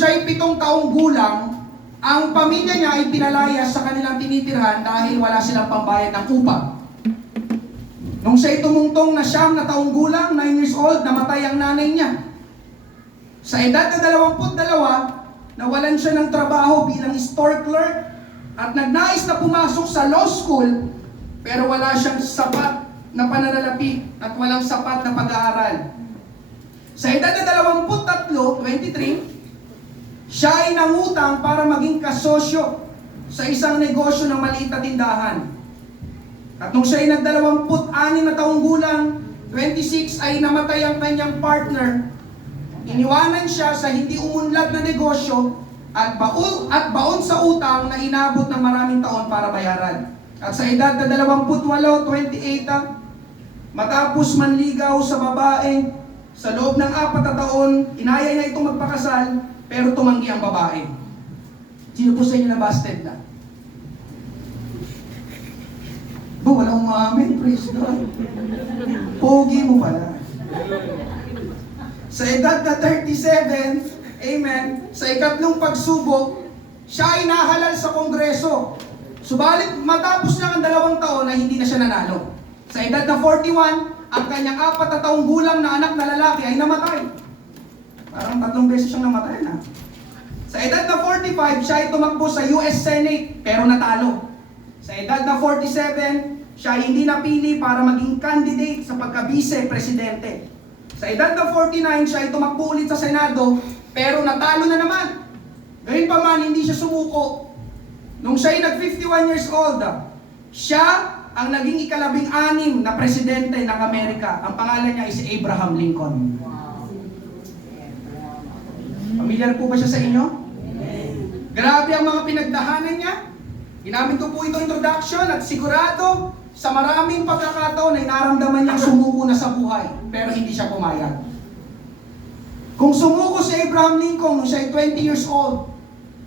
siya'y 7 taong gulang, ang pamilya niya ay pinalayas sa kanilang tinitirhan dahil wala silang pambayad ng upa. Nung siya'y tumungtong na 9 na taong gulang, 9 years old, namatay ang nanay niya. Sa edad na 22, nawalan siya ng trabaho bilang store clerk at nagnais na pumasok sa law school, pero wala siyang sapat na pananalapi at walang sapat na pag-aaral. Sa edad na 23, siya ay nangutang para maging kasosyo sa isang negosyo ng maliit na tindahan. At nung siya ay nag-26 na taong gulang, 26, ay namatay ang kanyang partner. Iniwanan siya sa hindi umunlad na negosyo at baon sa utang na inabot ng maraming taon para bayaran. At sa edad na 28, matapos manligaw sa babae, sa loob ng 4 na taon, inaya niya itong magpakasal, pero tumanggi ang babae. Sino po sa inyo na busted na? Walang umamin, praise God. Pogi mo pala. Sa edad na 37, amen, sa ikatlong pagsubok, siya ay nahalal sa kongreso. Subalit, matapos lang ang 2 taon na hindi na siya nanalo. Sa edad na 41, ang kanyang 4 na taong gulang na anak na lalaki ay namatay. Parang 3 beses siyang namatay na. Sa edad na 45, siya ay tumakbo sa US Senate, pero natalo. Sa edad na 47, siya ay hindi napili para maging candidate sa pagka-vice-presidente. Sa edad na 49, siya ay tumakbo ulit sa Senado, pero natalo na naman. Gayunpaman, hindi siya sumuko. Nung siya ay nag-51 years old, siya ang naging ika-16 na presidente ng Amerika. Ang pangalan niya ay si Abraham Lincoln. Familiar po ba siya sa inyo? Grabe ang mga pinagdahanan niya. Ginamit ko po ito introduction at sigurado sa maraming pagkakataon ay naramdaman niyang sumuko na sa buhay, pero hindi siya pumayag. Kung sumuko si Abraham Lincoln nung siya ay 20 years old,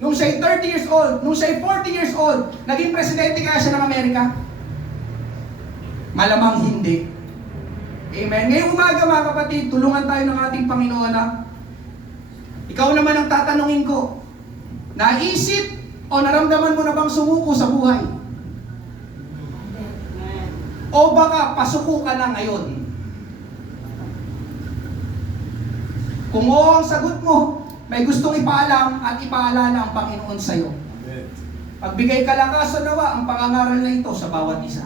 nung siya ay 30 years old, nung siya ay 40 years old, naging presidente kaya siya ng Amerika? Malamang hindi. Amen. Ngayong umaga mga kapatid, tulungan tayo ng ating Panginoon na ikaw naman ang tatanungin ko, naisip o naramdaman mo na bang sumuko sa buhay? O baka pasuko ka na ngayon? Kung oo ang sagot mo, may gustong ipaalam at ipaalala ang Panginoon sa iyo. Pagbigay kalakasan nawa ang pangangaral na ito sa bawat isa.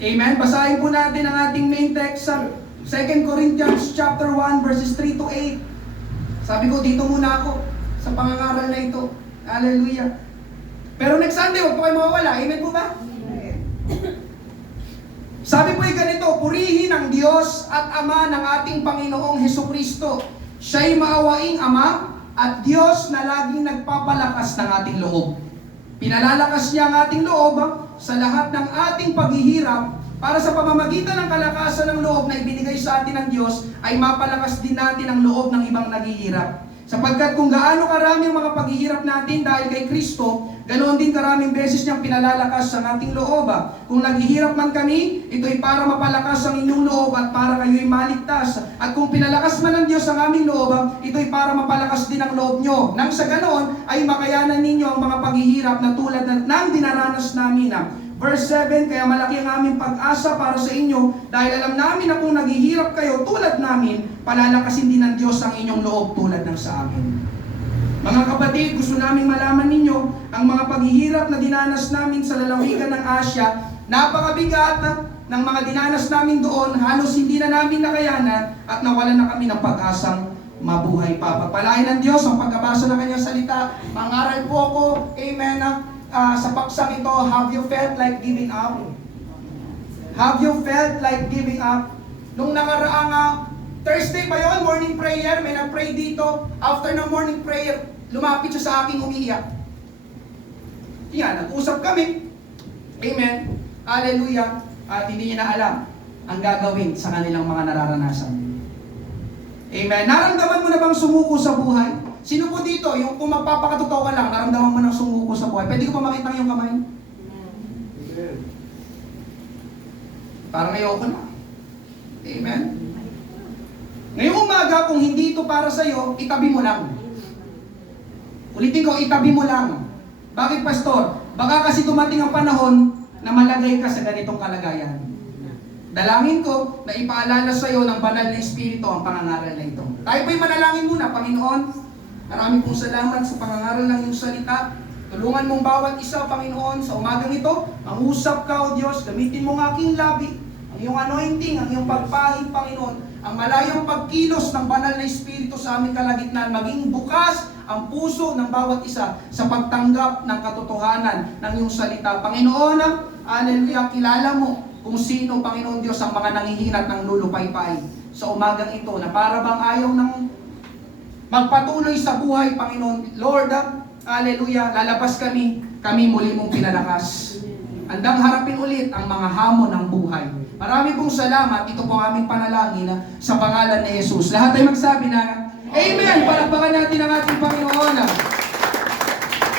Amen. Basahin po natin ang ating main text sa 2 Corinthians chapter 1 verses 3 to 8. Sabi ko, dito muna ako sa pangangaral na ito. Hallelujah. Pero next Sunday, huwag po kayo mawawala. Amen po ba? Sabi po ganito, purihin ang Diyos at Ama ng ating Panginoong Hesukristo. Siya'y maawaing Ama at Diyos na laging nagpapalakas ng ating loob. Pinalalakas niya ang ating loob sa lahat ng ating paghihirap para sa pamamagitan ng kalakasan ng loob na ibinigay sa atin ng Diyos ay mapalakas din natin ang loob ng ibang naghihirap. Sapagkat kung gaano karami ang mga paghihirap natin dahil kay Kristo, ganoon din karaming beses niyang pinalalakas ang ating loob. Kung naghihirap man kami, ito'y para mapalakas ang inyong loob at para kayo'y maligtas. At kung pinalakas man ng Diyos ang aming loob, ito'y para mapalakas din ang loob nyo. Nang sa ganoon ay makayanan ninyo ang mga paghihirap na tulad ng dinaranas namin. Verse 7, kaya malaki ang aming pag-asa para sa inyo dahil alam namin na kung naghihirap kayo tulad namin, palalakasin din ng Diyos ang inyong loob tulad ng sa amin. Mga kapatid, gusto naming malaman ninyo ang mga paghihirap na dinanas namin sa lalawigan ng Asia. Napakabigat ng mga dinanas namin doon, halos hindi na namin nakayanan at nawalan na kami ng pag-asang mabuhay pa. Pagpalain ng Diyos ang pagkabasa ng kanyang salita. Mangaral po ako, amen, sa paksang ito, have you felt like giving up? Have you felt like giving up? Nung nakaraang Thursday pa yon, morning prayer, may nag-pray dito. After ng morning prayer, lumapit siya sa aking umiiyak. Yan, nag-usap kami. Amen. Hallelujah. At hindi niya na alam ang gagawin sa kanilang mga nararanasan. Amen. Naramdaman mo na bang sumuko sa buhay? Sino po dito, yung kung magpapakatotoo ka lang, naramdaman mo ng sumuko sa buhay? Pwede ko pa makita yung kamay? Parang ayoko na. Amen? Ngayong umaga, kung hindi ito para sa'yo, itabi mo lang. Ulitin ko, itabi mo lang. Bakit, Pastor? Baka kasi dumating ang panahon na malagay ka sa ganitong kalagayan. Dalangin ko na ipaalala sa iyo ng banal na Espiritu ang pangangaral na ito. Tayo po'y manalangin muna, Panginoon. Marami pong salamat sa pangangaral ng iyong salita. Tulungan mong bawat isa, Panginoon, sa umagang ito. Mangusap ka, O Diyos. Gamitin mo ang aking labi, ang iyong anointing, ang iyong pagpahid, Panginoon. Ang malayong pagkilos ng banal na Espiritu sa aming kalagitnaan. Maging bukas ang puso ng bawat isa sa pagtanggap ng katotohanan ng iyong salita. Panginoon, hallelujah, kilala mo kung sino, Panginoon Diyos, ang mga nangihinat ng lulupaypay sa umagang ito na para bang ayaw ng magpatuloy sa buhay, Panginoon. Lord, hallelujah, lalabas kami muli mong pinalakas. Andang harapin ulit ang mga hamon ng buhay. Marami pong salamat, ito po aming panalangin sa pangalan ni Jesus. Lahat ay magsabi na, Amen! Palakpakan natin ang ating Panginoon.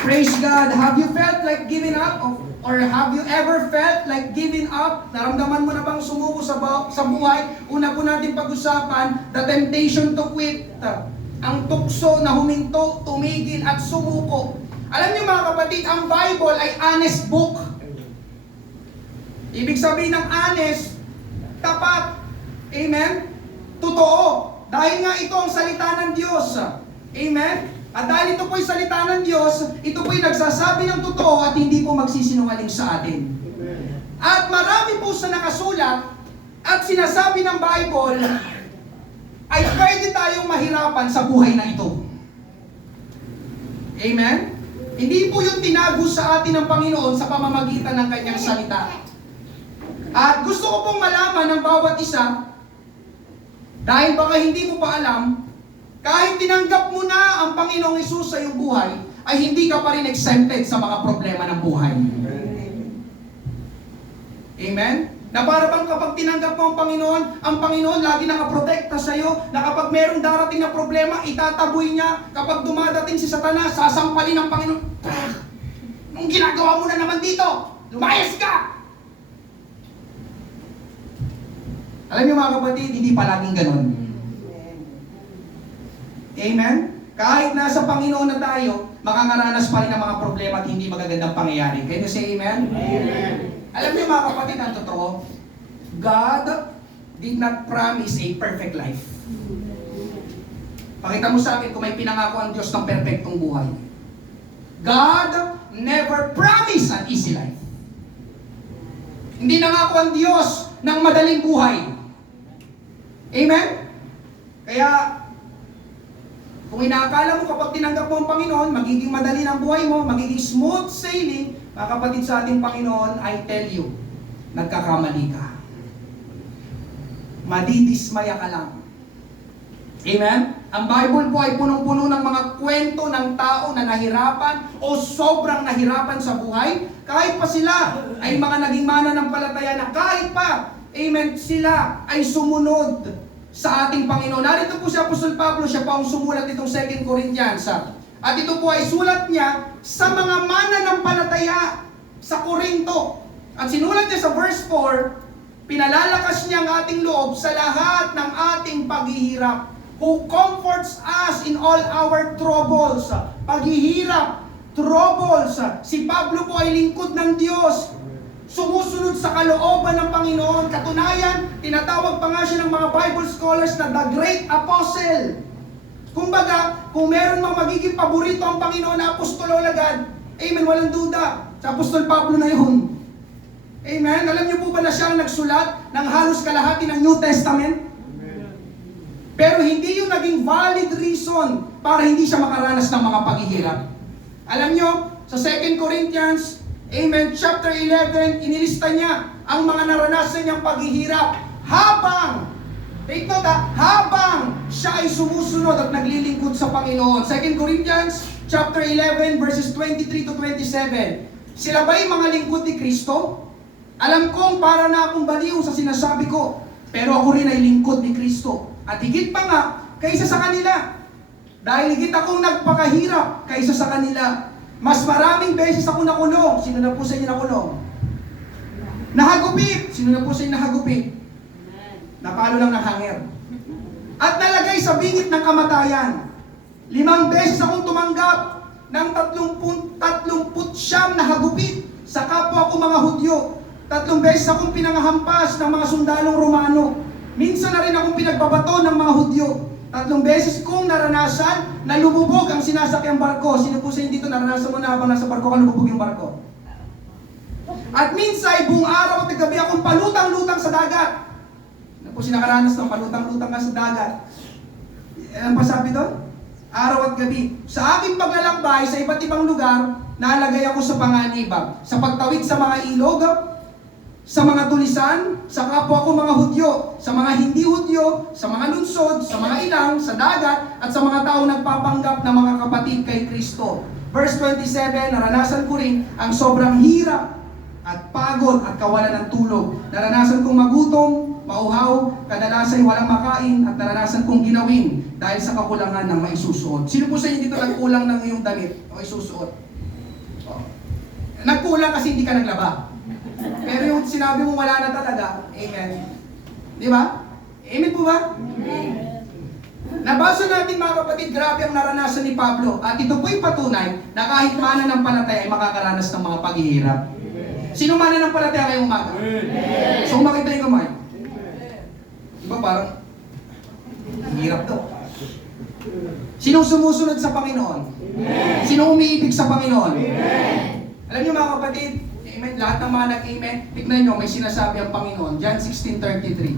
Praise God. Have you felt like giving up? Or have you ever felt like giving up? Naramdaman mo na bang sumuko sa buhay? Una po natin pag-usapan, the temptation to quit. Ang tukso na huminto, tumigil at sumuko. Alam niyo mga kapatid, ang Bible ay honest book. Ibig sabihin ng honest, tapat. Amen? Totoo. Dahil nga ito ang salita ng Diyos. Amen? At dahil ito po'y salita ng Diyos, ito po'y nagsasabi ng totoo at hindi po magsisinungaling sa atin. Amen. At marami po sa nakasulat at sinasabi ng Bible ay pwede tayong mahirapan sa buhay na ito. Amen? Hindi po yung tinago sa atin ng Panginoon sa pamamagitan ng kanyang salita. At gusto ko pong malaman ng bawat isa, dahil baka hindi mo pa alam, kahit tinanggap mo na ang Panginoong Hesus sa iyong buhay, ay hindi ka pa rin exempted sa mga problema ng buhay. Amen? Na para bang kapag tinanggap mo ang Panginoon lagi nakaprotekta sa iyo, na kapag merong darating na problema, itataboy niya. Kapag dumadating si Satanas, sasampalin ng Panginoon. Anong ginagawa mo na naman dito? Lumayas ka! Alam niyo mga kapatid, hindi palaging ganun. Amen? Kahit nasa Panginoon na tayo, makakaranas pa rin ng mga problema at hindi magagandang pangyayari. Can you say amen? Amen. Alam niyo mga kapatid, ang totoo, God did not promise a perfect life. Pakita mo sa akin kung may pinangako ang Diyos ng perfectong buhay. God never promised an easy life. Hindi nangako ang Diyos ng madaling buhay. Amen? Kaya, kung inaakala mo kapag tinanggap mo ang Panginoon, magiging madali ang buhay mo, magiging smooth sailing, mga kapatid sa ating Panginoon, I tell you, nagkakamali ka. Madidismaya ka lang. Amen? Ang Bible po ay punong-puno ng mga kwento ng tao na nahirapan o sobrang nahirapan sa buhay. Kahit pa sila ay mga naging mananampalataya na kahit pa, amen, sila ay sumunod sa ating Panginoon. Narito po si Apostol Pablo, siya pa ang sumulat nitong 2 Corinthians. At ito po ay sulat niya sa mga mananampalataya sa Korinto. At sinulat niya sa verse 4, pinalalakas niya ang ating loob sa lahat ng ating paghihirap, who comforts us in all our troubles. Paghihirap, troubles. Si Pablo po ay lingkod ng Diyos. Sumusunod sa kalooban ng Panginoon. Katunayan, tinatawag pa nga siya ng mga Bible scholars na the Great Apostle. Kumbaga, kung meron mang magiging paborito ang Panginoon na apostolo lagad, amen, walang duda, sa Apostol Pablo na yun. Amen? Alam niyo po ba na siya ang nagsulat ng halos kalahati ng New Testament? Amen. Pero hindi yung naging valid reason para hindi siya makaranas ng mga paghihirap. Alam niyo, sa 2 Corinthians, amen, chapter 11, inilista niya ang mga naranasan niyang paghihirap habang, take note habang siya ay sumusunod at naglilingkod sa Panginoon. 2 Corinthians chapter 11 verses 23 to 27. Sila ba'y mga lingkod ni Kristo? Alam kong para na akong baliw sa sinasabi ko, pero ako rin ay lingkod ni Kristo. At higit pa nga, kaysa sa kanila. Dahil higit akong nagpakahirap kaysa sa kanila. Mas maraming beses ako nakulong. Sino na po sa inyo nakulong? Nahagupit. Sino na po sa inyo nahagupit? Napalo lang ng hanger. at nalagay sa bingit ng kamatayan. 5 beses akong tumanggap ng 39 na hagupit sa kapwa ko mga Hudyo. 3 beses akong pinangahampas ng mga sundalong Romano. Minsan na rin akong pinagbabato ng mga Hudyo. 3 beses kong naranasan na lumubog ang sinasakyang barko. Sino po sa inyo dito naranasan mo na habang nasa barko ka lumubog yung barko? At minsan, buong araw at gabi akong palutang-lutang sa dagat. Ano po sinakaranas ng palutang-lutang ka sa dagat? Ano pa sabi doon? Araw at gabi. Sa aking paglalakbay sa iba't ibang lugar, nalagay ako sa panganibag. Sa pagtawid sa mga ilog, sa mga tulisan, sa kapwa ko mga Hudyo, sa mga hindi Hudyo, sa mga lunsod, sa mga ilang, sa dagat, at sa mga tao nagpapanggap na mga kapatid kay Kristo. Verse 27, naranasan ko rin ang sobrang hirap at pagod at kawalan ng tulog. Naranasan kong magutom, mauhaw, kadalasan walang makain, at naranasan kong ginawin dahil sa kakulangan ng maisusuot. Sino po sa inyo dito nagkulang ng iyong damit o isusuot? Oh. Nagkulang kasi hindi ka naglaba. Pero yung sinabi mo wala na talaga, amen. Di ba? Amen po ba? Amen. Nabasa natin mga kapatid, grabe ang naranasan ni Pablo. At ito po'y patunay na kahit mananampalataya ay makakaranas ng mga paghihirap. Sino mananampalataya ngayong umaga? So makita yung kamay. Diba parang hirap daw. Sinong sumusunod sa Panginoon? Sinong umiibig sa Panginoon? Alam niyo mga kapatid, amen, lahat ng mga nag-amen, tignan niyo, may sinasabi ang Panginoon, John 16:33.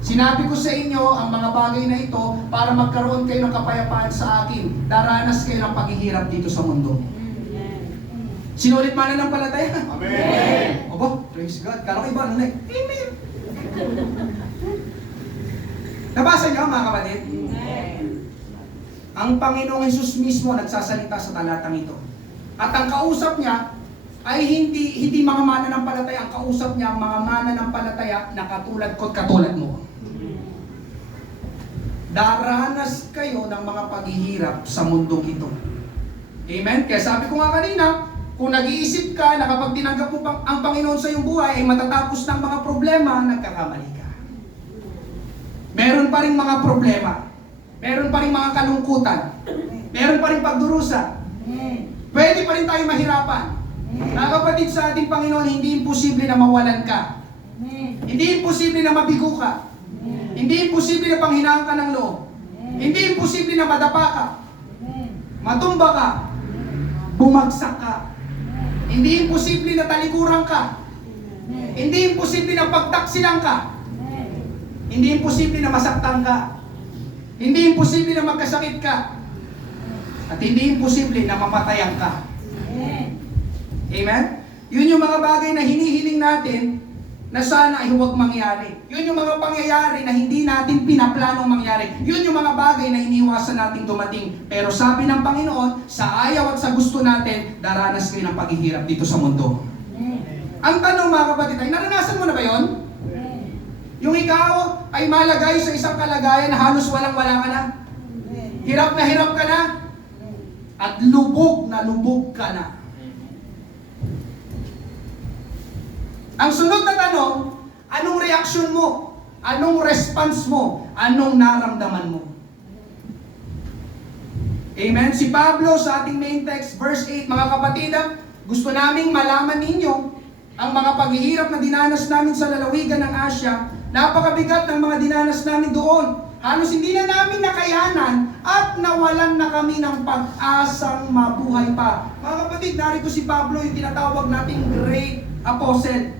Sinabi ko sa inyo ang mga bagay na ito para magkaroon kayo ng kapayapaan sa akin. Daranas kayo ng paghihirap dito sa mundo. Sino ulit mananampalataya? Amen! Opo, praise God. Kala ko iba, ano na eh? Amen! Nabasa niyo mga kapatid? Amen. Ang Panginoong Hesus mismo nagsasalita sa talatang ito. At ang kausap niya ay hindi mga mananampalataya. Ang kausap niya ang mga mananampalataya na katulad ko't katulad mo. Daranas kayo ng mga paghihirap sa mundong ito. Amen? Kaya sabi ko nga kanina, kung nag-iisip ka na kapag tinanggap mo ang Panginoon sa iyong buhay ay matatapos ng mga problema, nagkakamali ka. Meron pa rin mga problema. Meron pa rin mga kalungkutan. Meron pa rin pagdurusa. Pwede pa rin tayo mahirapan. Mga kapatid, sa ating Panginoon, hindi imposible na mawalan ka. Hindi imposible na mabigo ka. Hindi imposible na panghinaan ka ng loob. Hindi imposible na madapa ka. Matumba ka. Bumagsak ka. Hindi imposible na talikuran ka. Hindi imposible na pagtaksilan ka. Hindi imposible na masaktan ka. Hindi imposible na magkasakit ka. At hindi imposible na mamatayan ka. Amen? Yun yung mga bagay na hinihiling natin na sana ay huwag mangyari. Yun yung mga pangyayari na hindi natin pinaplanong mangyari. Yun yung mga bagay na iniwasan natin dumating. Pero sabi ng Panginoon, sa ayaw at sa gusto natin, daranas kayo ng paghihirap dito sa mundo. Ang tanong mga kapatid ay, naranasan mo na ba yun? Yung ikaw ay malagay sa isang kalagayan na halos walang-wala ka na. Hirap ka na. At lubog ka na. Ang sunod na tanong, anong reaksyon mo? Anong response mo? Anong naramdaman mo? Amen? Si Pablo sa ating main text, verse 8, mga kapatid, gusto naming malaman ninyo ang mga paghihirap na dinanas namin sa lalawigan ng Asya. Napakabigat ng mga dinanas namin doon. Halos hindi na namin nakayanan at nawalan na kami ng pag-asang mabuhay pa. Mga kapatid, narito si Pablo, yung tinatawag nating great apostle.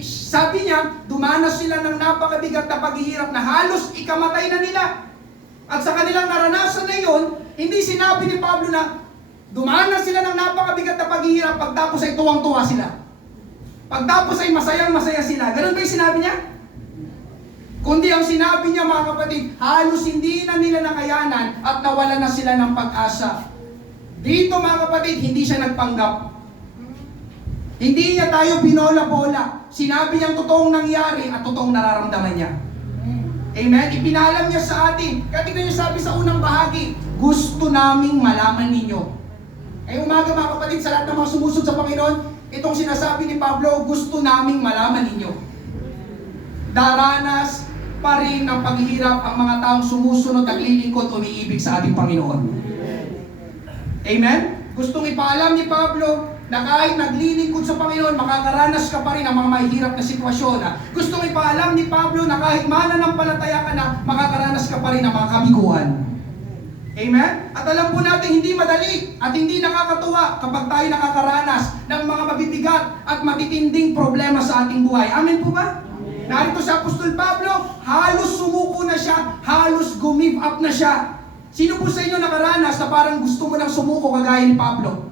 Sabi niya, dumanas sila ng napakabigat na paghihirap na halos ikamatay na nila. At sa kanilang naranasan na yun, hindi sinabi ni Pablo na dumanas sila ng napakabigat na paghihirap pagtapos ay tuwang-tuwa sila. Pagtapos ay masayang-masaya sila. Ganun ba yung sinabi niya? Kundi ang sinabi niya mga kapatid, halos hindi na nila nakayanan at nawalan na sila ng pag-asa. Dito mga kapatid, hindi siya nagpanggap. Hindi niya tayo binola-bola. Sinabi niyang totoong nangyari at totoong nararamdaman niya. Amen? Ipinalam niya sa atin. Kaya tignan niyo sabi sa unang bahagi, gusto naming malaman ninyo. Ay umaga mga kapatid, sa lahat ng mga sumusunod sa Panginoon, itong sinasabi ni Pablo, gusto naming malaman ninyo. Daranas pa rin ng paghihirap ang mga taong sumusunod, naglilingkod, umiibig sa ating Panginoon. Amen? Gustong ipaalam ni Pablo na kahit naglilingkod sa Panginoon, makakaranas ka pa rin ng mga mahihirap na sitwasyon. Gustong ipaalam ni Pablo na kahit mananampalataya ka na, makakaranas ka pa rin ng mga kabiguan. Amen? At alam po natin hindi madali at hindi nakakatuwa kapag tayo nakakaranas ng mga mabibigat at matitinding problema sa ating buhay. Amen po ba? Narito sa Apostol Pablo, halos sumuko na siya, halos gumive up na siya. Sino po sa inyo nakaranas na parang gusto mo nang sumuko kagaya ni Pablo?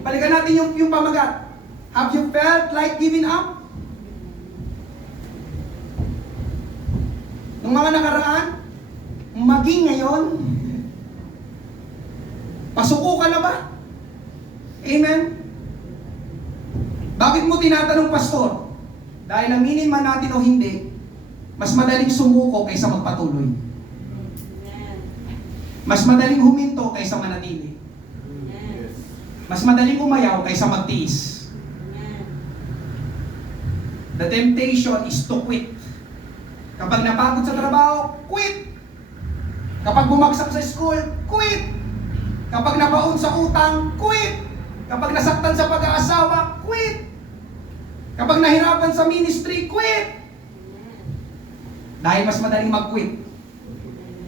Balikan natin yung pamagat. Have you felt like giving up? Nung mga nakaraan, maging ngayon, pasuko ka na ba? Amen? Bakit mo tinatanong, Pastor? Dahil aminin man natin o hindi, mas madaling sumuko kaysa magpatuloy. Mas madaling huminto kaysa manatili. Mas madaling umayaw kaysa magtiis. The temptation is to quit. Kapag napagod sa trabaho, quit. Kapag bumagsak sa school, quit. Kapag nabaon sa utang, quit. Kapag nasaktan sa pag-aasawa, quit. Kapag nahirapan sa ministry, quit. Dahil mas madaling mag-quit.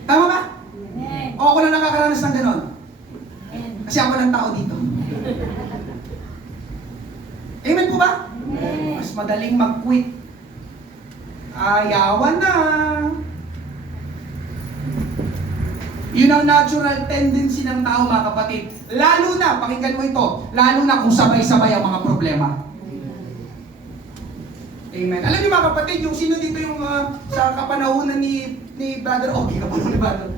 Tama ba? O ako na nakakaranas ng ganon? Kasi ako lang tao dito. Amen po ba? Mas madaling mag-quit. Ayawan na. Yun ang natural tendency ng tao, mga kapatid. Lalo na, pakinggan mo ito, lalo na kung sabay-sabay ang mga problema. Amen. Alam niyo mga kapatid, yung sino dito yung sa kapanahunan ni Brother Ogie, kapanahunan ni Brother.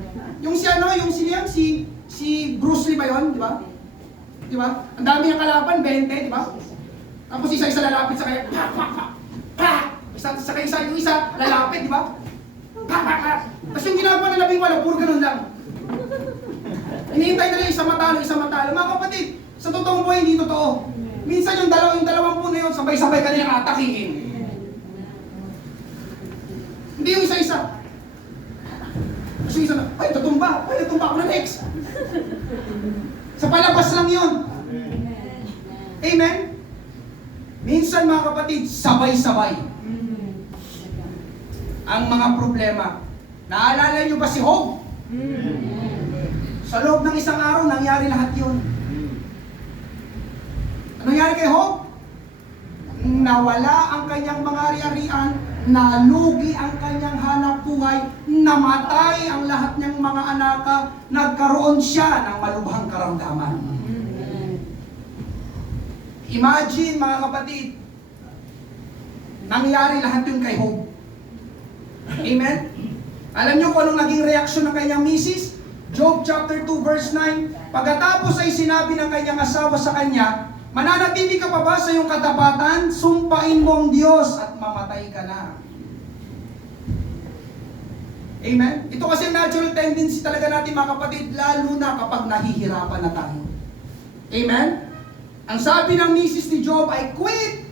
Yung si ano, yung sino yan, si Bruce Lee ba yun, di ba? Di ba? Ang dami niyang kalaban, 20, di ba? Tapos isa-isa lalapit sa kanya, pa, pa, pa, pa! Sa isa, yung isa lalapit, di ba? Pa, pa, pa! Tapos yung ginagawa ng 18, puro ganun lang. Hinihintay na lang isa matalo. Mga kapatid, sa totoong buhay, hindi totoo. Minsan yung 20 na yun, sabay-sabay ka nilang atakihin. Hindi yung isa-isa. Tapos yung isa na, ay, natumba ako na next. Sa palabas lang yun. Amen? Minsan mga kapatid, sabay-sabay ang mga problema. Naalala nyo ba si Job? Sa loob ng isang araw, nangyari lahat yun. Ano nangyari kay Job? Nawala ang kanyang mga ari-arian, nalugi ang kanyang hanap buhay, namatay ang lahat niyang mga anak, nagkaroon siya ng malubhang karamdaman. Imagine mga kapatid, nangyari lahat yun kay Job. Amen? Alam niyo kung anong naging reaksyon ng kanyang misis? Job chapter 2 verse 9, pagkatapos ay sinabi ng kanyang asawa sa kanya, mananatili ka pa ba sa iyong katapatan? Sumpain mo ang Diyos at mamatay ka na. Amen? Ito kasi natural tendency talaga natin mga kapatid, lalo na kapag nahihirapan na tayo. Amen? Ang sabi ng misis ni Job ay, quit!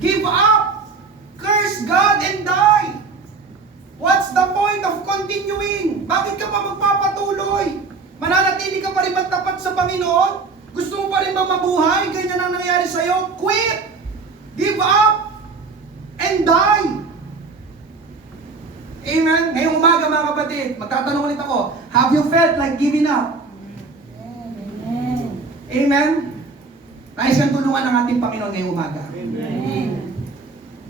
Give up! Curse God and die! What's the point of continuing? Bakit ka pa magpapatuloy? Mananatili ka pa rin magtapat sa Panginoon? Gusto mo pa rin ba mabuhay? Ganyan ang nangyari sa'yo? Quit! Give up! And die! Amen? Ngayong umaga mga kapatid, magtatanong ulit ako, have you felt like giving up? Amen? Nais kang tulungan ng ating Panginoon ngayong umaga. Amen.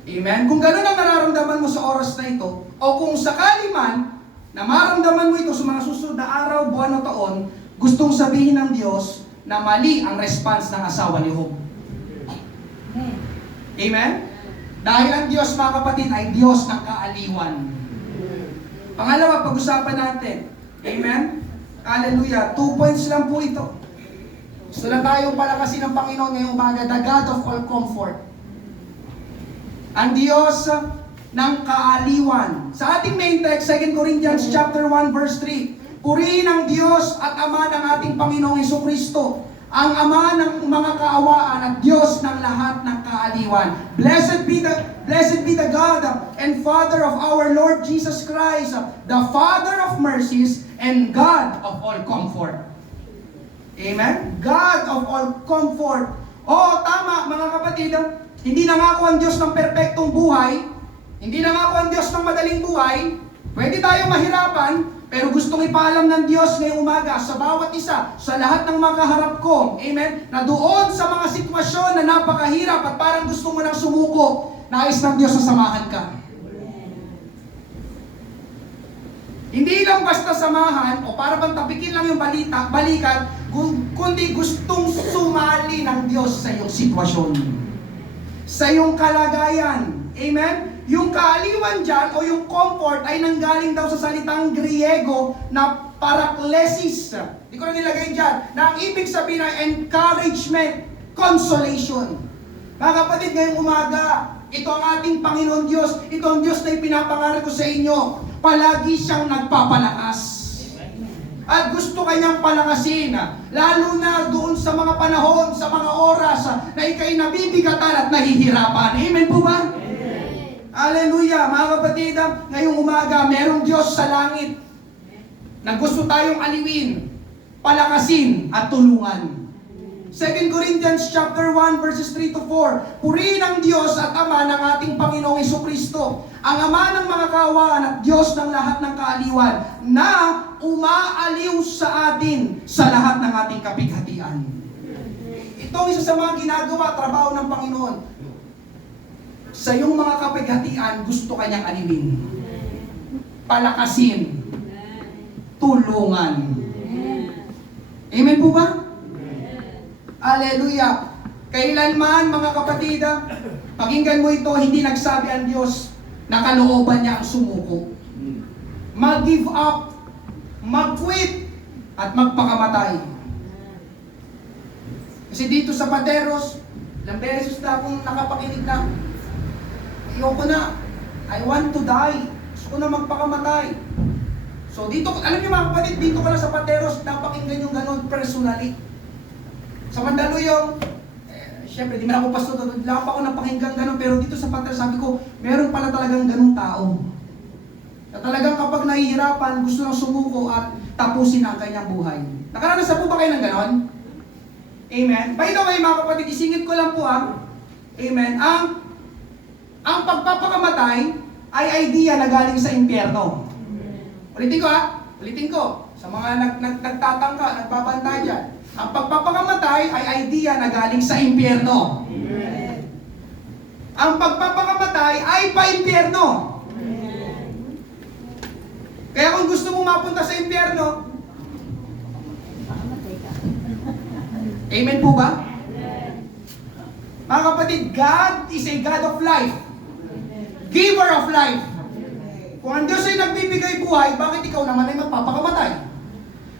Amen? Kung gano'n ang nararamdaman mo sa oras na ito, o kung sakali man na maramdaman mo ito sa mga susunod na araw, buwan o taon, gustong sabihin ng Diyos na mali ang response ng asawa ni Job. Amen? Dahil ang Diyos, mga kapatid, ay Diyos ng kaaliwan. Pangalawa, pag-usapan natin. Amen? Hallelujah. 2 points lang po ito. Gusto lang tayo palakasin ng Panginoon ngayong umaga, the God of all comfort. Ang Diyos ng kaaliwan. Sa ating main text, 2 Corinthians chapter 1 verse 3, purihin ang Diyos at Ama ng ating Panginoong Hesukristo. ang Ama ng mga kaawaan at Diyos ng lahat ng kaaliwan. Blessed be the God and Father of our Lord Jesus Christ, the Father of mercies and God of all comfort. Amen? God of all comfort. Oo, tama mga kapatid. Hindi nangako ang Diyos ng perpektong buhay. Hindi nangako ang Diyos ng madaling buhay. Pwede tayong mahirapan, pero gustong ipaalam ng Diyos ngayong umaga sa bawat isa, sa lahat ng makaharap ko, amen, na doon sa mga sitwasyon na napakahirap at parang gusto mo nang sumuko, nais ng Diyos na samahan ka. Hindi lang basta samahan o para bang tapikin lang yung balikat, kundi gustong sumali ng Diyos sa iyong sitwasyon, sa iyong kalagayan. Amen? Yung kaaliwan dyan o yung comfort ay nanggaling daw sa salitang Griego na paraklesis. Hindi ko na nilagay dyan. Na ang ibig sabihin ay encouragement, consolation. Mga kapatid, ngayong umaga, ito ang ating Panginoon Diyos. Ito ang Diyos na ipinapangaral ko sa inyo. Palagi siyang nagpapalakas. At gusto kanyang palakasin, lalo na doon sa mga panahon, sa mga oras na ikay nabibigatan at nahihirapan. Amen po ba? Hallelujah! Mga kapatid, ngayong umaga, merong Diyos sa langit na gusto tayong aliwin, palakasin at tulungan. 2 Corinthians chapter 1 verses 3 to 4. Purihin ang Diyos at Ama ng ating Panginoong Hesukristo, ang Ama ng mga kaawaan at Diyos ng lahat ng kaaliwan, na umaaliw sa atin sa lahat ng ating kapighatian. Ito ang isa sa mga ginagawa, trabaho ng Panginoon. Sa iyong mga kapighatian, gusto kanyang aliwin, palakasin, tulungan. Amen po ba? Hallelujah! Kailanman mga kapatid, pakinggan mo ito, hindi nagsabi ang Diyos na kalooban niya ang sumuko. Mag-give up, mag-quit, at magpakamatay. Kasi dito sa Pateros, ilang beses na akong nakapakinig na, ayoko na. I want to die. Gusto ko na magpakamatay. So dito, alam niyo mga kapatid, dito ka lang sa Pateros, napakinggan yung ganun personally. Sa Mandaluyong, syempre, di man ako pastor, lang pa ako napakinggan ganun, pero dito sa Pateros, sabi ko, meron pala talagang ganung tao. Na talagang kapag nahihirapan, gusto nang sumuko at tapusin ang kanyang buhay. Nakaranas na po ba kayo ng ganon? Amen. By the way, mga kapatid, isingit ko lang po amen, ang pagpapakamatay ay idea na galing sa impyerno. Ulitin ko ulitin ko. Sa mga nagtatangka, nagbabanta dyan. Ang pagpapakamatay ay idea na galing sa impyerno. Ang pagpapakamatay ay pa-impyerno. Kaya kung gusto mong mapunta sa impyerno, amen po ba? Mga kapatid, God is a God of life. Giver of life. Kung ang Diyos ay nagbibigay buhay, bakit ikaw naman ay magpapakamatay?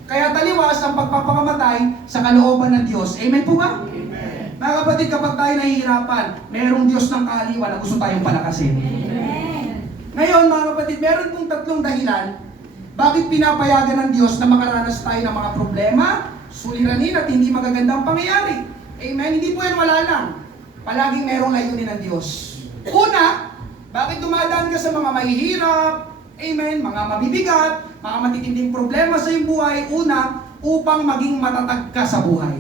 Kaya taliwas ang pagpapakamatay sa kalooban ng Diyos. Amen po ba? Amen. Mga kapatid, kapag tayo nahihirapan, merong Diyos ng kaaliwan na gusto tayong palakasin. Amen. Ngayon, mga kapatid, meron pong tatlong dahilan bakit pinapayagan ng Diyos na makaranas tayo ng mga problema, suliranin at hindi magagandang pangyayari. Amen? Hindi po yan wala lang. Palaging merong layunin ng Diyos. Una, bakit dumadaan ka sa mga mahihirap, amen, mga mabibigat, mga matitinding problema sa iyong buhay? Una, upang maging matatag ka sa buhay.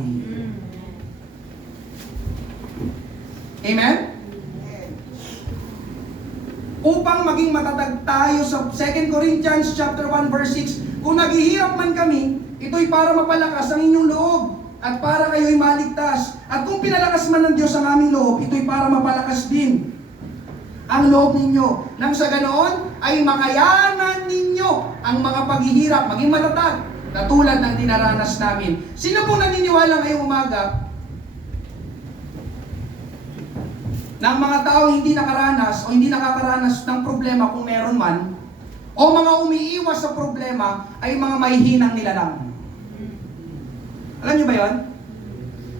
Amen? Upang maging matatag tayo sa 2 Corinthians chapter 1 verse 6. Kung naghihirap man kami, ito'y para mapalakas ang inyong loob at para kayo'y maligtas. At kung pinalakas man ng Diyos ang aming loob, ito'y para mapalakas din ang loob ninyo. Nang sa ganoon ay makayanan ninyo ang mga paghihirap, maging matatag, na tulad ng dinaranas namin. Sino pong naniniwala ngayong umaga ng mga taong hindi nakaranas o hindi nakakaranas ng problema kung meron man, o mga umiiwas sa problema ay mga mahihinang nilalang? Alam niyo ba yon?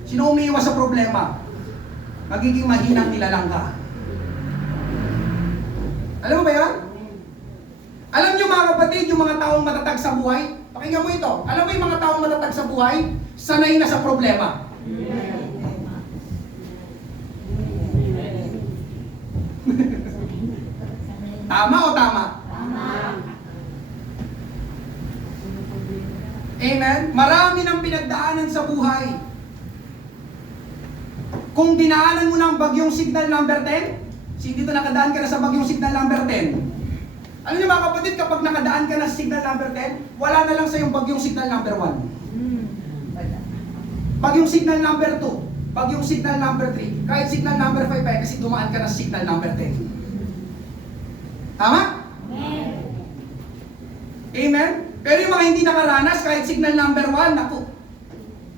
Sino umiiwas sa problema? Magiging mahinang nilalang ka. Alam mo ba yan? Alam niyo mga kapatid, yung mga taong matatag sa buhay, Pakinggan mo ito. Alam mo yung mga taong matatag sa buhay? Sanay na sa problema. Tama o tama? Tama. Amen? Marami nang pinagdaanan sa buhay. Kung dinaanan mo ng bagyong signal number 10, dito nakadaan ka na sa bagyong signal number 10. Alam niyo mga kapatid, kapag nakadaan ka na sa signal number 10, wala na lang sa yung bagyong signal number 1. Bagyong signal number 2, bagyong signal number 3, kahit signal number 5 pa kasi dumaan ka na sa signal number 10. Tama? Amen? Pero yung mga hindi nakaranas, kahit signal number 1, naku,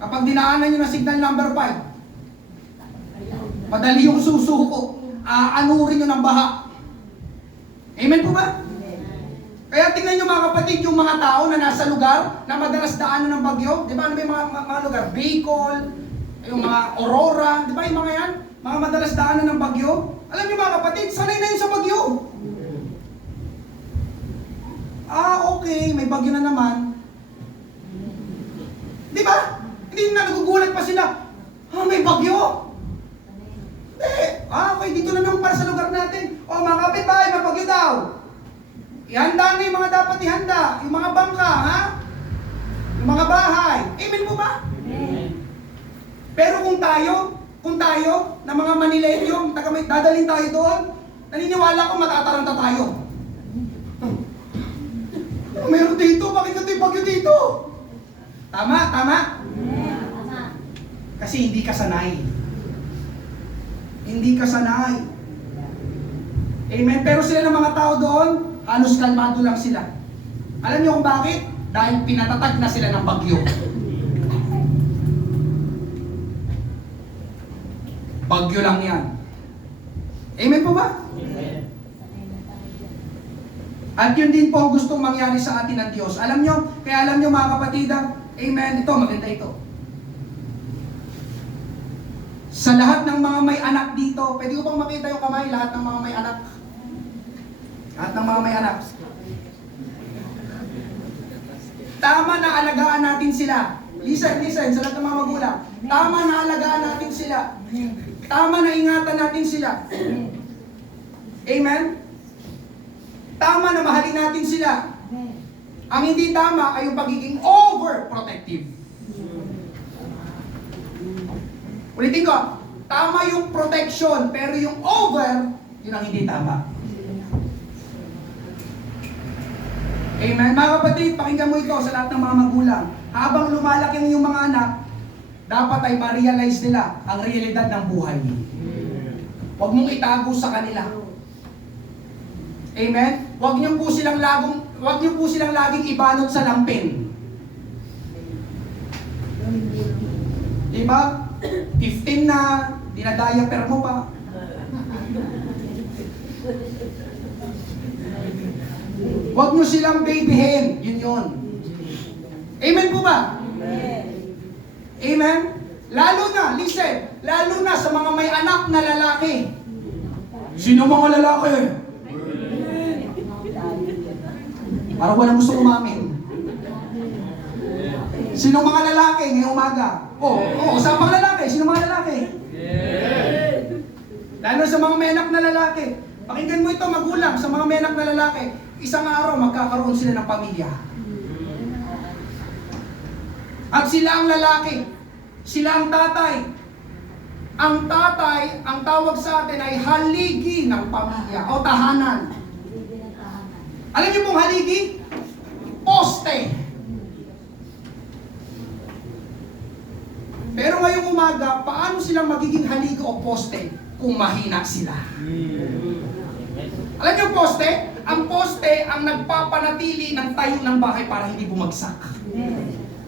kapag dinaanan nyo na signal number 5, madali yung susuko, aanurin nyo ng baha. Amen po ba? Kaya tingnan nyo mga kapatid, yung mga tao na nasa lugar na madalas daanan ng bagyo, di ba ano ba yung mga lugar? Bicol, yung mga Aurora, di ba yung mga yan? Mga madalas daanan ng bagyo. Alam nyo mga kapatid, sanay na yun sa bagyo. Okay, may bagyo na naman. Di ba? Hindi na nagugulat pa sila. May bagyo? Okay, dito na naman para sa lugar natin. Mga kapitbahay, may bagyo daw. Ihanda na yung mga dapat ihanda. Yung mga bangka, ha? Yung mga bahay. Amen po ba? Amen. Pero kung tayo, na mga Manileño, dadalhin tayo doon, naniniwala ko matataranta tayo. Meron dito, bakit ito yung bagyo dito? Tama? Tama. Kasi hindi ka sanay. Hindi ka sanay. Amen? Pero sila ng mga tao doon, halos kalmado lang sila. Alam niyo kung bakit? Dahil pinatatag na sila ng bagyo. Bagyo lang yan. Amen po ba? Amen. At yun din po ang gustong mangyari sa atin ng Diyos. Alam nyo, kaya alam nyo mga kapatid, amen, ito, maganda ito. Sa lahat ng mga may anak dito, pwede ko bang makita yung kamay, lahat ng mga may anak? Lahat ng mga may anak. Tama na alagaan natin sila. Listen, sa lahat ng mga magulang. Tama na alagaan natin sila. Tama na ingatan natin sila. Amen? Tama na mahalin natin sila. Ang hindi tama ay yung pagiging overprotective. Ulitin ko, tama yung protection, pero yung over, yun ang hindi tama. Amen? Mga kapatid, pakinggan mo ito sa lahat ng mga magulang. Habang lumalaki yung mga anak, dapat ay ma-realize nila ang realidad ng buhay. Huwag mong itago sa kanila. Amen? Huwag niyo po silang laging ibalot sa lampin. Diba? 15 na, dinadaya-per mo pa. Huwag niyo silang babyhin. Yun. Amen po ba? Amen? Lalo na sa mga may anak na lalaki. Sino mga lalaki? Parang walang gusto umamin. Sino mga lalaki ngayong umaga? Usapang lalaki. Sino mga lalaki? Lalo sa mga may anak na lalaki. Pakinggan mo ito magulang, sa mga may anak na lalaki, isang araw magkakaroon sila ng pamilya. At sila ang lalaki. Sila ang tatay. Ang tatay, ang tawag sa atin ay haligi ng pamilya o tahanan. Alam niyo pong haligi? Poste. Pero ngayong umaga, paano silang magiging haligi o poste kung mahina sila? Alam niyo ang poste? Ang poste ang nagpapanatili ng tayo ng bahay para hindi bumagsak.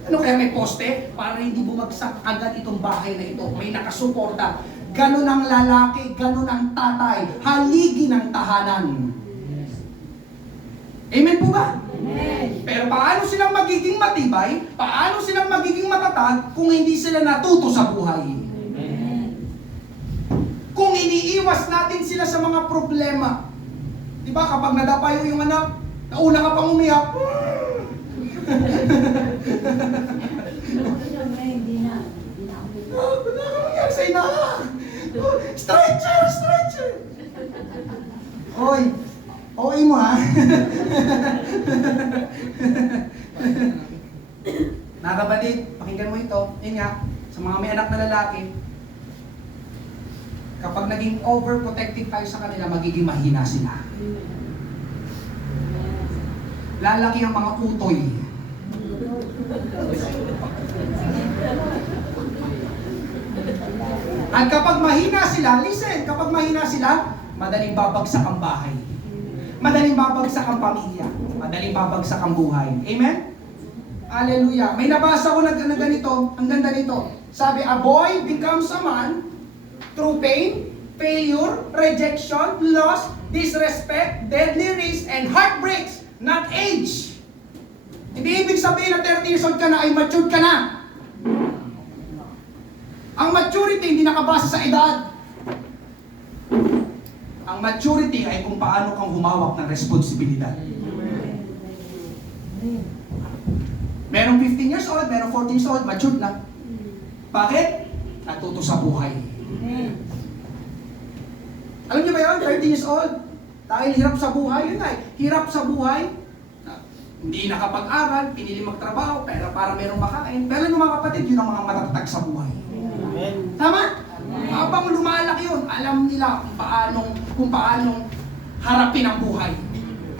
Ano kaya may poste? Para hindi bumagsak agad itong bahay na ito. May nakasuporta. Ganun ang lalaki, ganun ang tatay. Haligi ng tahanan. Amen po ba? Amen. Pero paano silang magiging matibay? Paano silang magiging matatag kung hindi sila natuto sa buhay? Amen. Kung iniiwas natin sila sa mga problema. Di ba kapag nadapayo yung anak, nauna ka pang umiyak. Hindi na. Ano ka mangyari sa ina? Stretcher! Stretcher! Hoy! Okay mo ha? Mga kapatid, pakinggan mo ito. Yun nga, sa mga may anak na lalaki, kapag naging overprotective tayo sa kanila, magiging mahina sila. Lalaki ang mga utoy. At kapag mahina sila, listen, kapag mahina sila, madaling babagsak ang bahay. Madaling babagsak ang pamilya. Madaling babagsak ang buhay. Amen? Hallelujah. May nabasa ko na ganito, ang ganda nito. Sabi, a boy becomes a man through pain, failure, rejection, loss, disrespect, deadly risk, and heartbreaks, not age. Hindi ibig sabihin na 30 years old ka na ay matured ka na. Ang maturity hindi nakabase sa edad. Ang maturity ay kung paano kang humawak ng responsibilidad. Merong 15 years old, merong 14 years old, matured na. Bakit? Natuto sa buhay. Alam niyo ba yun? 13 years old. Dahil hirap sa buhay, yun ay. Hirap sa buhay. Hindi nakapag-aral, pinili magtrabaho, pero para merong makain. Pero yung mga kapatid, yun ang mga matatag sa buhay. Tama? Habang lumalaki yun, alam nila kung paanong harapin ang buhay.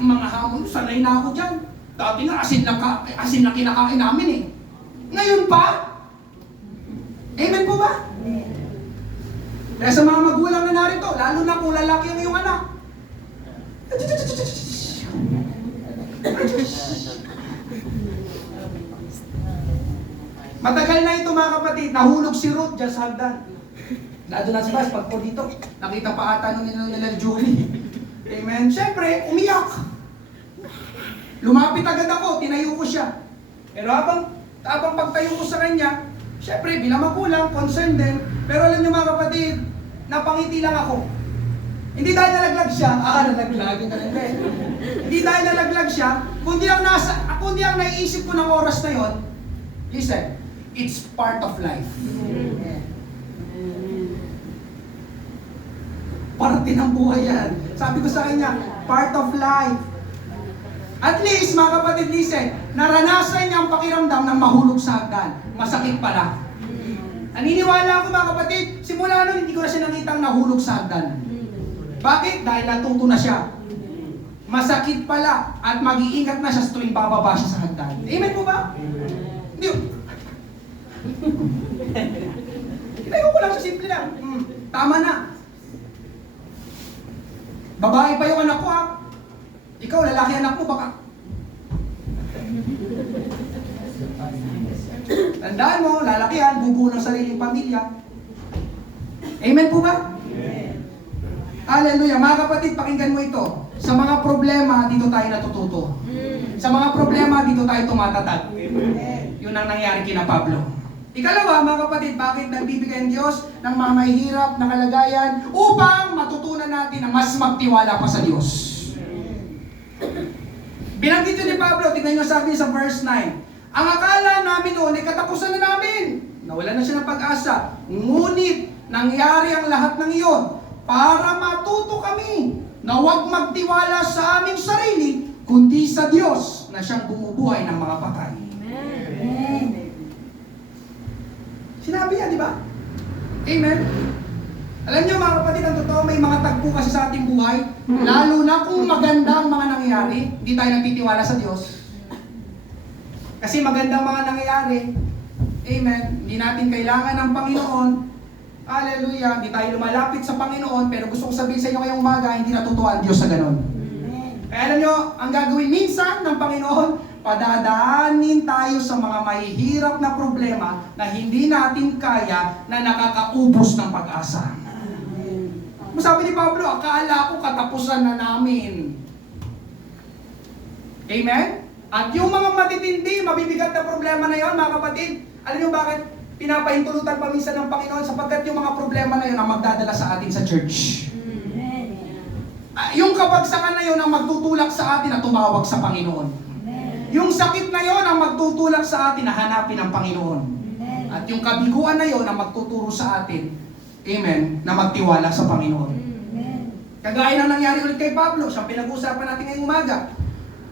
Ang mga hamon, sanay na ako dyan. Dati nga, asin na kinakain namin eh. Ngayon pa? Amen po ba? Kaya sa mga magulang na narito, lalo na kung lalaki ang iyong anak. Matagal na ito mga kapatid, nahulog si Ruth dyan sa hagdan. Lado na si Bas, pag po dito, nakita pa ata nung nila Julie. Amen. Siyempre, umiyak. Lumapit agad ako, tinayo ko siya. Pero habang pagtayo ko sa kanya, siyempre, bilang magulang, concerned din. Pero alam niyo mga kapatid, napangiti lang ako. Hindi dahil nalaglag siya, nalaglag, hindi dahil nalaglag siya, kundi ang naiisip ko ng oras na yon, listen, it's part of life. Parte ng buhay yan. Sabi ko sa kanya, part of life. At least, mga kapatid, listen, naranasan niya ang pakiramdam ng mahulog sa hagdan. Masakit pala. Naniniwala ako mga kapatid, simula nun hindi ko na siya nakitang nahulog sa hagdan. Bakit? Dahil natuto na siya. Masakit pala at mag-iingat na siya sa tuwing bababa siya sa hagdan. Amen po ba? Hindi. Kinayo ko lang sa simple lang. Tama na. Babae pa yung anak ko ha. Ikaw, lalaki anak mo baka. Tandaan mo, lalaki yan, bubuo ng sariling pamilya. Amen po ba? Hallelujah. Mga kapatid, pakinggan mo ito. Sa mga problema, dito tayo natututo. Sa mga problema, dito tayo tumatatag. Yun ang nangyari kina Pablo. Ikalawa, mga kapatid, bakit nagbibigay ang Diyos ng mga mahihirap na kalagayan upang matutunan natin na mas magtiwala pa sa Diyos. Binanggit yun ni Pablo, tignan nyo sabi sa verse 9. Ang akala namin noon ay katapusan na namin. Nawala na siya ng pag-asa. Ngunit, nangyari ang lahat ng iyon para matuto kami na huwag magtiwala sa aming sarili, kundi sa Diyos na siyang bumubuhay ng mga patay. Amen. Sinabi niya, di ba? Amen? Alam niyo mga kapatid, ang totoo, may mga tagpo kasi sa ating buhay, lalo na kung maganda ang mga nangyayari, hindi tayo nagtitiwala sa Diyos. Kasi magandang mga nangyayari, amen, hindi natin kailangan ng Panginoon, hallelujah, hindi tayo lumalapit sa Panginoon, pero gusto ko sabihin sa inyo ngayong umaga, hindi natutuwa ang Diyos sa ganun. Kaya alam niyo, ang gagawin minsan ng Panginoon, padadaanin tayo sa mga mahihirap na problema na hindi natin kaya na nakakaubos ng pag-asa. Sabi ni Pablo, akala ko katapusan na namin. Amen? At yung mga matitindi, mabibigat na problema na yon, mga kapatid, alam niyo bakit pinapahintulutan pa minsan ng Panginoon? Sapagkat yung mga problema na yon ang magdadala sa atin sa church. Yung kabagsakan na yon ang magtutulak sa atin na tumawag sa Panginoon. Yung sakit na yon ang magtutulak sa atin na hanapin ang Panginoon. At yung kabiguan na yon ang magtuturo sa atin, amen, na magtiwala sa Panginoon. Kagaya ng nangyari ulit kay Pablo, siyang pinag-uusapan natin ngayong umaga.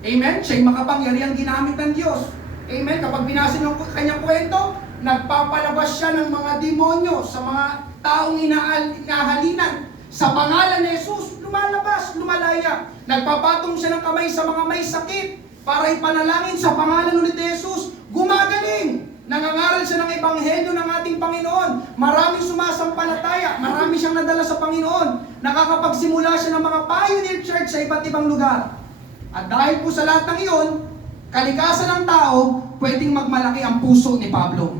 Amen? Siya'y makapangyarihang ginamit ng Diyos. Amen? Kapag binasa niyo ang kanyang kwento, nagpapalabas siya ng mga demonyo sa mga taong inahalinan. Sa pangalan ni Jesus, lumalabas, lumalaya. Nagpapatong siya ng kamay sa mga may sakit para ipanalangin sa pangalan ulit ni Jesus. Gumagaling. Nangangaral siya ng ebanghelyo ng ating Panginoon. Maraming sumasampalataya. Marami siyang nadala sa Panginoon. Nakakapagsimula siya ng mga pioneer church sa iba't ibang lugar. At dahil po sa lahat ng iyon, kalikasan ng tao, pwedeng magmalaki ang puso ni Pablo.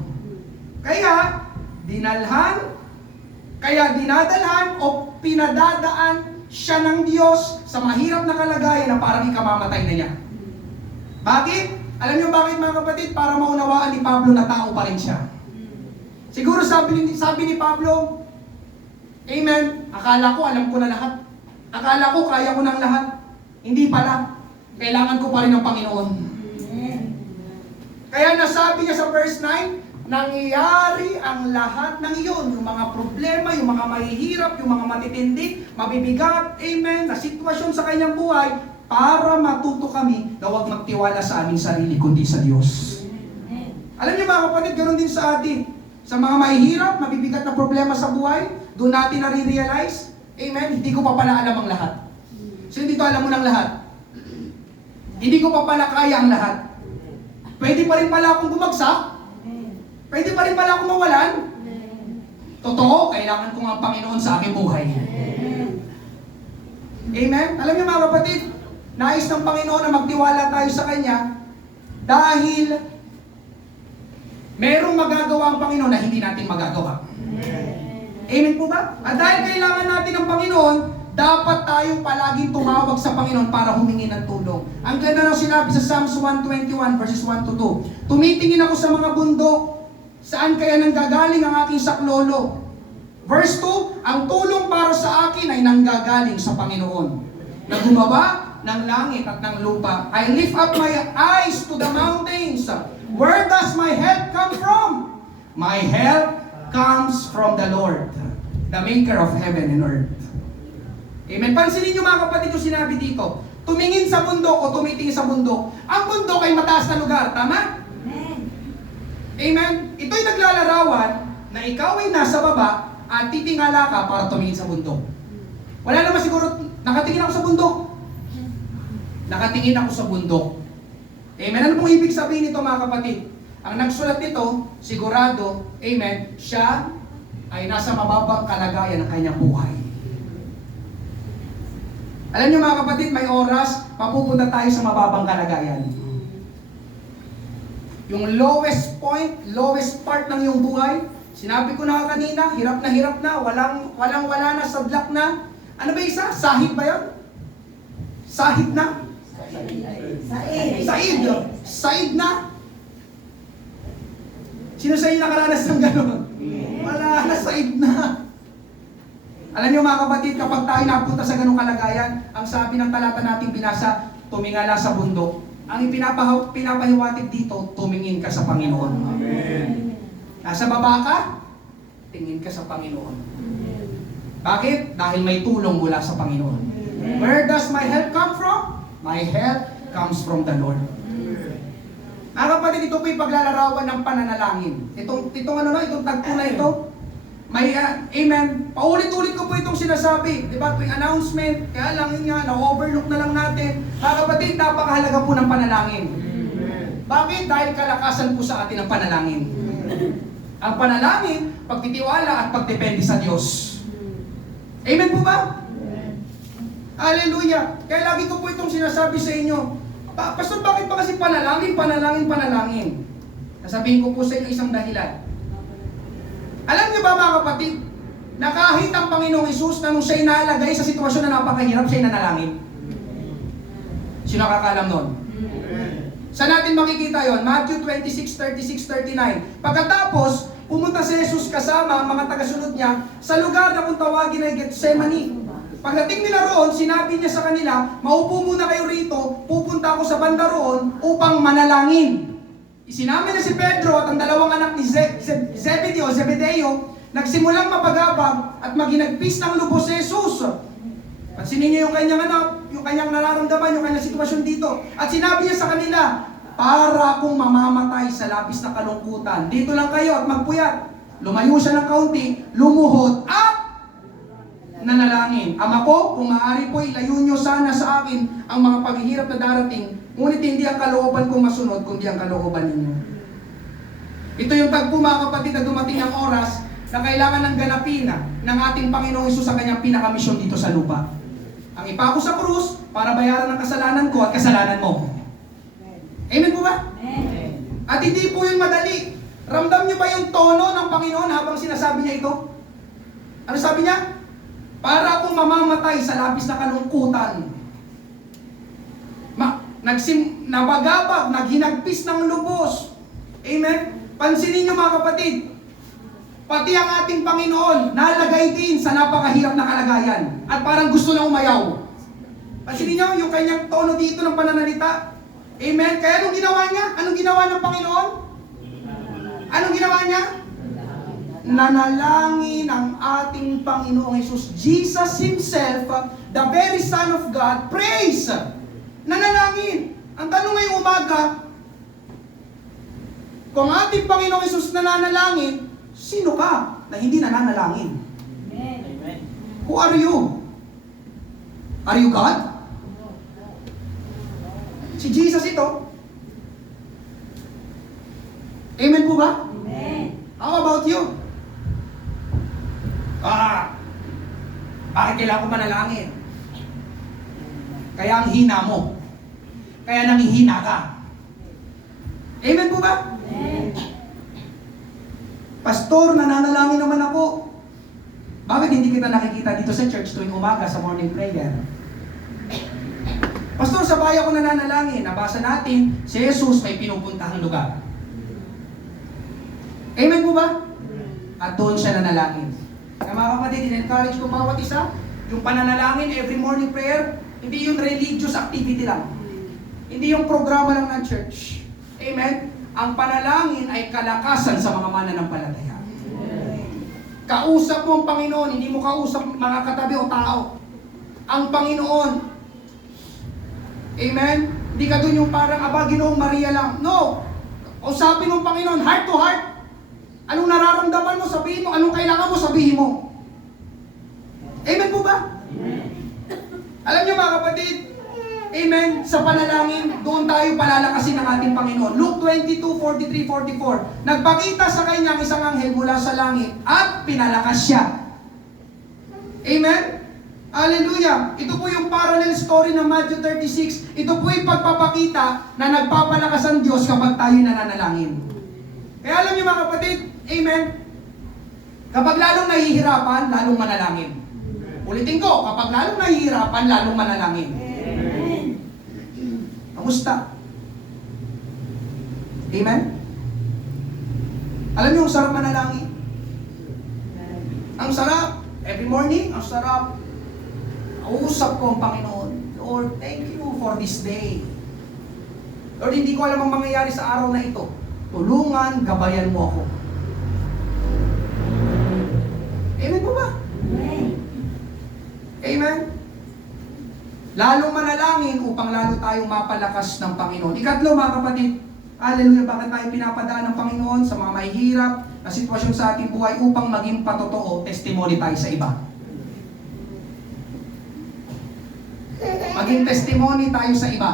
Kaya dinadalhan o pinadadaan siya ng Diyos sa mahirap na kalagayan na parang ikamamatay na niya. Bakit? Alam niyo bakit mga kapatid? Para maunawaan ni Pablo na tao pa rin siya. Siguro sabi ni Pablo, amen, akala ko alam ko na lahat. Akala ko kaya ko ng lahat. Hindi pala. Kailangan ko pa rin ng Panginoon. Kaya nasabi niya sa verse 9, nangyayari ang lahat ng iyon, yung mga problema, yung mga mahihirap, yung mga matitindi, mabibigat, amen, na sitwasyon sa kanyang buhay, para matuto kami na huwag magtiwala sa aming sarili, kundi sa Diyos. Alam niyo mga kapatid, ganoon din sa atin. Sa mga mahihirap, mabibigat na problema sa buhay, doon natin nare-realize, amen, hindi ko pa pala alam ang lahat. So hindi ko alam mo ng lahat. Hindi ko pa pala kaya ang lahat. Pwede pa rin pala akong bumagsak. Pwede pa rin pala akong mawalan. Totoo, kailangan ko nga ang Panginoon sa aking buhay. Amen? Alam niyo mga kapatid, nais ng Panginoon na magtiwala tayo sa Kanya dahil merong magagawa ang Panginoon na hindi natin magagawa. Amen po ba? At dahil kailangan natin ng Panginoon, dapat tayong palaging tumawag sa Panginoon para humingi ng tulong. Ang ganda ng sinabi sa Psalms 121 verses 1 to 2. Tumitingin ako sa mga bundok, saan kaya nanggagaling ang aking saklolo? Verse 2, ang tulong para sa akin ay nanggagaling sa Panginoon, na gumawa ng langit at ng lupa. I lift up my eyes to the mountains. Where does my help come from? My help comes from the Lord, the maker of heaven and earth. Amen. Pansinin niyo mga kapatid yung sinabi dito. Tumingin sa bundok o tumitingin sa bundok. Ang bundok ay mataas na lugar, tama? Amen. Ito'y naglalarawan na ikaw ay nasa baba at titingala ka para tumingin sa bundok. Wala naman siguro, nakatingin ako sa bundok. Nakatingin ako sa bundok. Amen. Ano pong ibig sabihin nito mga kapatid? Ang nagsulat nito, sigurado, amen, siya ay nasa mababang kalagayan ng kanyang buhay. Alam niyo mga kapatid, may oras, mapupunta tayo sa mababang kalagayan. Yung lowest point, lowest part ng iyong buhay, sinabi ko na kanina, hirap na, wala na, sadlak na. Ano ba isa? Sahid ba yun? Sahid na? Sahid na? Sino sa inyo nakaranas ng gano'n? Wala na, sahid na. Alam niyo mga kapatid, kapag tayo napunta sa ganung kalagayan, ang sabi ng talata nating binasa, tumingala sa bundok. Ang pinapahiwatig dito, tumingin ka sa Panginoon. Amen. Nasa baba ka, tingin ka sa Panginoon. Bakit? Dahil may tulong mula sa Panginoon. Where does my help come from? My help comes from the Lord. Mga kapatid, ito po'y paglalarawan ng pananalangin. Itong tagpo na ito, may, amen, paulit-ulit ko po itong sinasabi. Diba, tuwing announcement, kaya lang yun nga, na-overlook na lang natin. Mga kapatid, napakahalaga po ng panalangin. Bakit? Dahil kalakasan po sa atin ang panalangin. Ang panalangin, pagtitiwala at pagdepende sa Diyos. Amen po ba? Hallelujah! Kaya lagi ko po itong sinasabi sa inyo. Pastor, bakit ba kasi panalangin? Nasabihin ko po sa inyo isang dahilan. Alam niyo ba mga kapatid, na kahit ang Panginoong Hesus na nung siya'y nalagay sa sitwasyon na napakahirap, siya'y nanalangin? Sino nakakaalam nun? Saan natin makikita yon? Matthew 26:36-39. Pagkatapos, pumunta si Jesus kasama ang mga tagasunod niya sa lugar na kung tawagin ay Gethsemane. Pagdating nila roon, sinabi niya sa kanila, maupo muna kayo rito, pupunta pupunta ako sa banda roon upang manalangin. Isinama na si Pedro at ang dalawang anak ni Zebedeo, nagsimulang mapagabag at maginagpis ng lubos si Jesus. Pansinin niyo yung kanyang anak, yung kanyang nararamdaman, yung kanyang sitwasyon dito. At sinabi niya sa kanila, para akong mamamatay sa labis na kalungkutan. Dito lang kayo at magpuyat. Lumayo siya ng kaunti, lumuhod at nanalangin. Ama ko, kung maaari po, ilayo niyo sana sa akin ang mga paghihirap na darating, ngunit hindi ang kalooban kong masunod, kundi ang kalooban ninyo. Ito yung tagpo, mga kapatid, na dumating ang oras na kailangan ng ganapin ng ating Panginoong Hesus sa kanyang pinakamisyon dito sa lupa. Ang ipako sa krus para bayaran ang kasalanan ko at kasalanan mo. Amen po ba? Amen. At hindi po yun madali. Ramdam niyo ba yung tono ng Panginoon habang sinasabi niya ito? Ano sabi niya? Para akong mamamatay sa labis na kalungkutan. Nabagabag, naghinagpis ng lubos. Amen? Pansinin niyo mga kapatid, pati ang ating Panginoon nalagay din sa napakahirap na kalagayan at parang gusto na umayaw. Pansinin niyo yung kanyang tono dito ng pananalita. Amen? Kaya anong ginawa niya? Anong ginawa ng Panginoon? Anong ginawa niya? Nanalangin ang ating Panginoong Hesus. Jesus Himself, the very Son of God, praise! Nanalangin. Ang tanong ngayong umaga, kung ating Panginoong Hesus nananalangin, sino ka na hindi nananalangin? Amen. Who are you? Are you God? Si Jesus ito. Amen po ba? Amen. How about you? Bakit kailangan ko manalangin? Kaya ang hina mo. Kaya nangihina ka. Amen po ba? Amen. Pastor, nananalangin naman ako. Bakit hindi kita nakikita dito sa church tuwing umaga sa morning prayer? Pastor, sa bayan ko nananalangin. Nabasa natin, si Jesus may pinupuntahang lugar. Amen po ba? At doon siya nanalangin. Kaya mga kapatid, in-encourage ko bawat isa, yung pananalangin, every morning prayer, hindi yung religious activity lang. Hindi yung programa lang ng church. Amen? Ang panalangin ay kalakasan sa mga mananampalataya. Kausap mo ang Panginoon, hindi mo kausap mga katabi o tao. Ang Panginoon. Amen? Hindi ka dun yung parang, Ginoong Maria lang. No! Usapin mo ang Panginoon, heart to heart. Anong nararamdaman mo, sabihin mo. Anong kailangan mo, sabihin mo. Amen po ba? Amen. Alam niyo mga kapatid, amen, sa panalangin, doon tayo palalakasin ng ating Panginoon. Luke 22:43-44. Nagpakita sa kanya ang isang anghel mula sa langit at pinalakas siya. Amen? Hallelujah! Ito po yung parallel story ng Matthew 36. Ito po yung pagpapakita na nagpapalakas ang Diyos kapag tayo nananalangin. Kaya alam niyo mga kapatid, amen, kapag lalong nahihirapan, lalong manalangin. Ulitin ko, kapag lalong nahihirapan, lalong manalangin. Amen. Kamusta? Amen? Alam niyo, ang sarap manalangin. Ang sarap. Every morning, ang sarap. Kausap ko ang Panginoon. Lord, thank you for this day. Lord, hindi ko alam ang mangyayari sa araw na ito. Tulungan, gabayan mo ako. Amen po ba? Amen. Amen? Lalong manalangin upang lalo tayong mapalakas ng Panginoon. Ikatlo mga kapatid, hallelujah, bakit tayo pinapadaan ng Panginoon sa mga mahihirap na sitwasyon sa ating buhay upang maging patotoo, testimony tayo sa iba. Maging testimony tayo sa iba.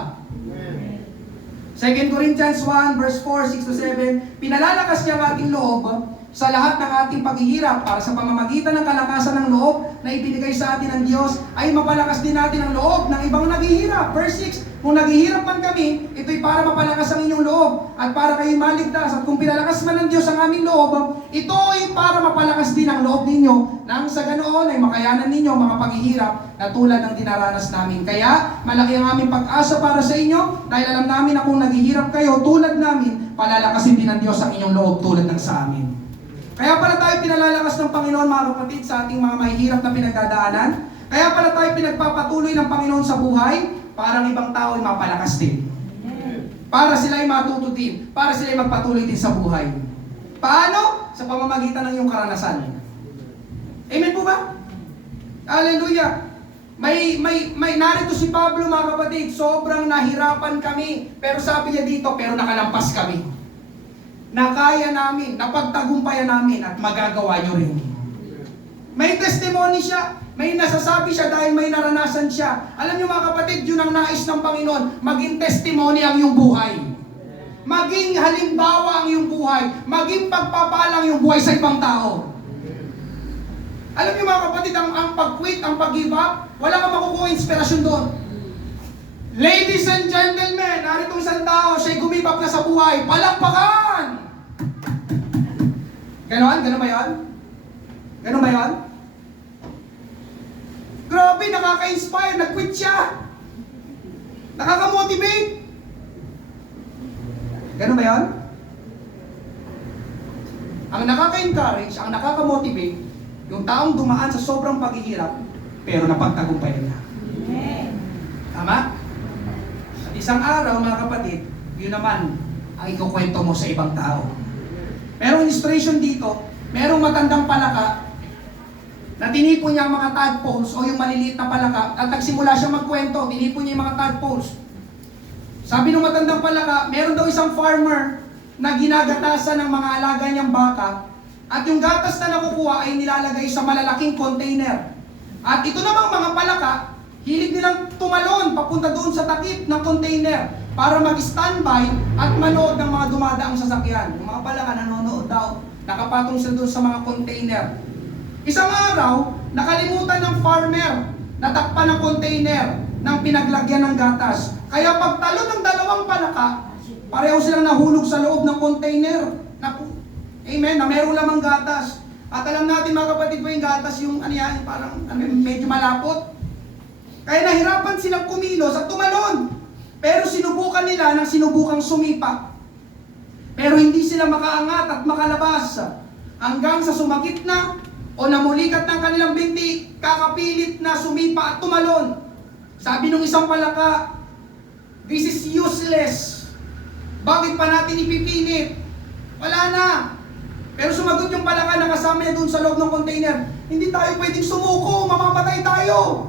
2 Corinthians 1 verse 4, 6-7, pinalalakas niya ang ating loob sa lahat ng ating paghihirap para sa pamamagitan ng kalakasan ng loob na ibinigay sa atin ng Diyos ay mapalakas din natin ang loob ng ibang naghihirap. Verse 6, kung naghihirap man kami, ito'y para mapalakas ang inyong loob at para kayo maligtas. At kung pinalakas man ng Diyos ang aming loob, ito'y para mapalakas din ang loob ninyo nang sa ganoon ay makayanan ninyo ang mga paghihirap na tulad ng dinaranas namin. Kaya malaki ang aming pag-asa para sa inyo dahil alam namin na kung naghihirap kayo tulad namin, palalakasin din ng Diyos ang inyong loob tulad ng sa amin. Kaya pala tayo pinalalakas ng Panginoon mga kapatid sa ating mga mahihirap na pinagdadaanan. Kaya pala tayo pinagpapatuloy ng Panginoon sa buhay para ang ibang tao ay mapalakas din. Amen. Para sila ay matuto din. Para sila ay magpatuloy din sa buhay. Paano? Sa pamamagitan ng iyong karanasan. Amen po ba? Hallelujah! May narito si Pablo, mga kapatid, sobrang nahirapan kami. Pero sabi niya dito, pero nakalampas kami. Nakaya namin, napagtagumpayan namin, at magagawa nyo rin. May testimony siya, may nasasabi siya dahil may naranasan siya. Alam niyo mga kapatid, yun ang nais ng Panginoon, maging testimony ang iyong buhay. Maging halimbawa ang iyong buhay, maging pagpapala ang iyong buhay sa ibang tao. Alam niyo mga kapatid, ang pag-quit, ang pag-give up, wala kang makukuha inspirasyon doon. Ladies and gentlemen, narito isang tao, siya'y gumibap na sa buhay. Palakpakan! Ganon? Ganon ba yan? Ganon ba yan? Grabe, nakaka-inspire, nag-quit siya. Nakaka-motivate. Ganon ba yan? Ang nakaka-encourage, ang nakaka-motivate, yung taong dumaan sa sobrang paghihirap, pero napagtagumpayan niya. Amen. Tama? At isang araw, mga kapatid, yun naman ang ikukwento mo sa ibang tao. Merong illustration dito, merong matandang palaka na tinipon niya ang mga tadpoles o yung maliliit na palaka at nagsimula siya magkwento, tinipon niya yung mga tadpoles. Sabi ng matandang palaka, meron daw isang farmer na ginagatasan ng mga alaga niyang baka at yung gatas na nakukuha ay nilalagay sa malalaking container. At ito namang mga palaka, hilig nilang tumalon papunta doon sa takip ng container para mag-standby at manood ng mga dumadaang sasakyan. Yung mga palaka nanonood daw, nakapatong sila doon sa mga container. Isang araw, nakalimutan ng farmer na takpan ng container ng pinaglagyan ng gatas. Kaya pagtalo ng dalawang palaka, pareho silang nahulog sa loob ng container. Amen, na merong lamang gatas. At alam natin mga kapatid po yung gatas, yung ano yan, parang medyo malapot. Kaya nahirapan silang kumilos at tumalon. Pero sinubukan nila ng sinubukang sumipa. Pero hindi sila makaangat at makalabas. Hanggang sa sumakit na o namulikat ng kanilang binti, kakapilit na sumipa at tumalon. Sabi nung isang palaka, this is useless. Bakit pa natin ipipilit? Wala na. Pero sumagot yung palaka na kasama niya doon sa loob ng container, hindi tayo pwedeng sumuko, mamamatay tayo.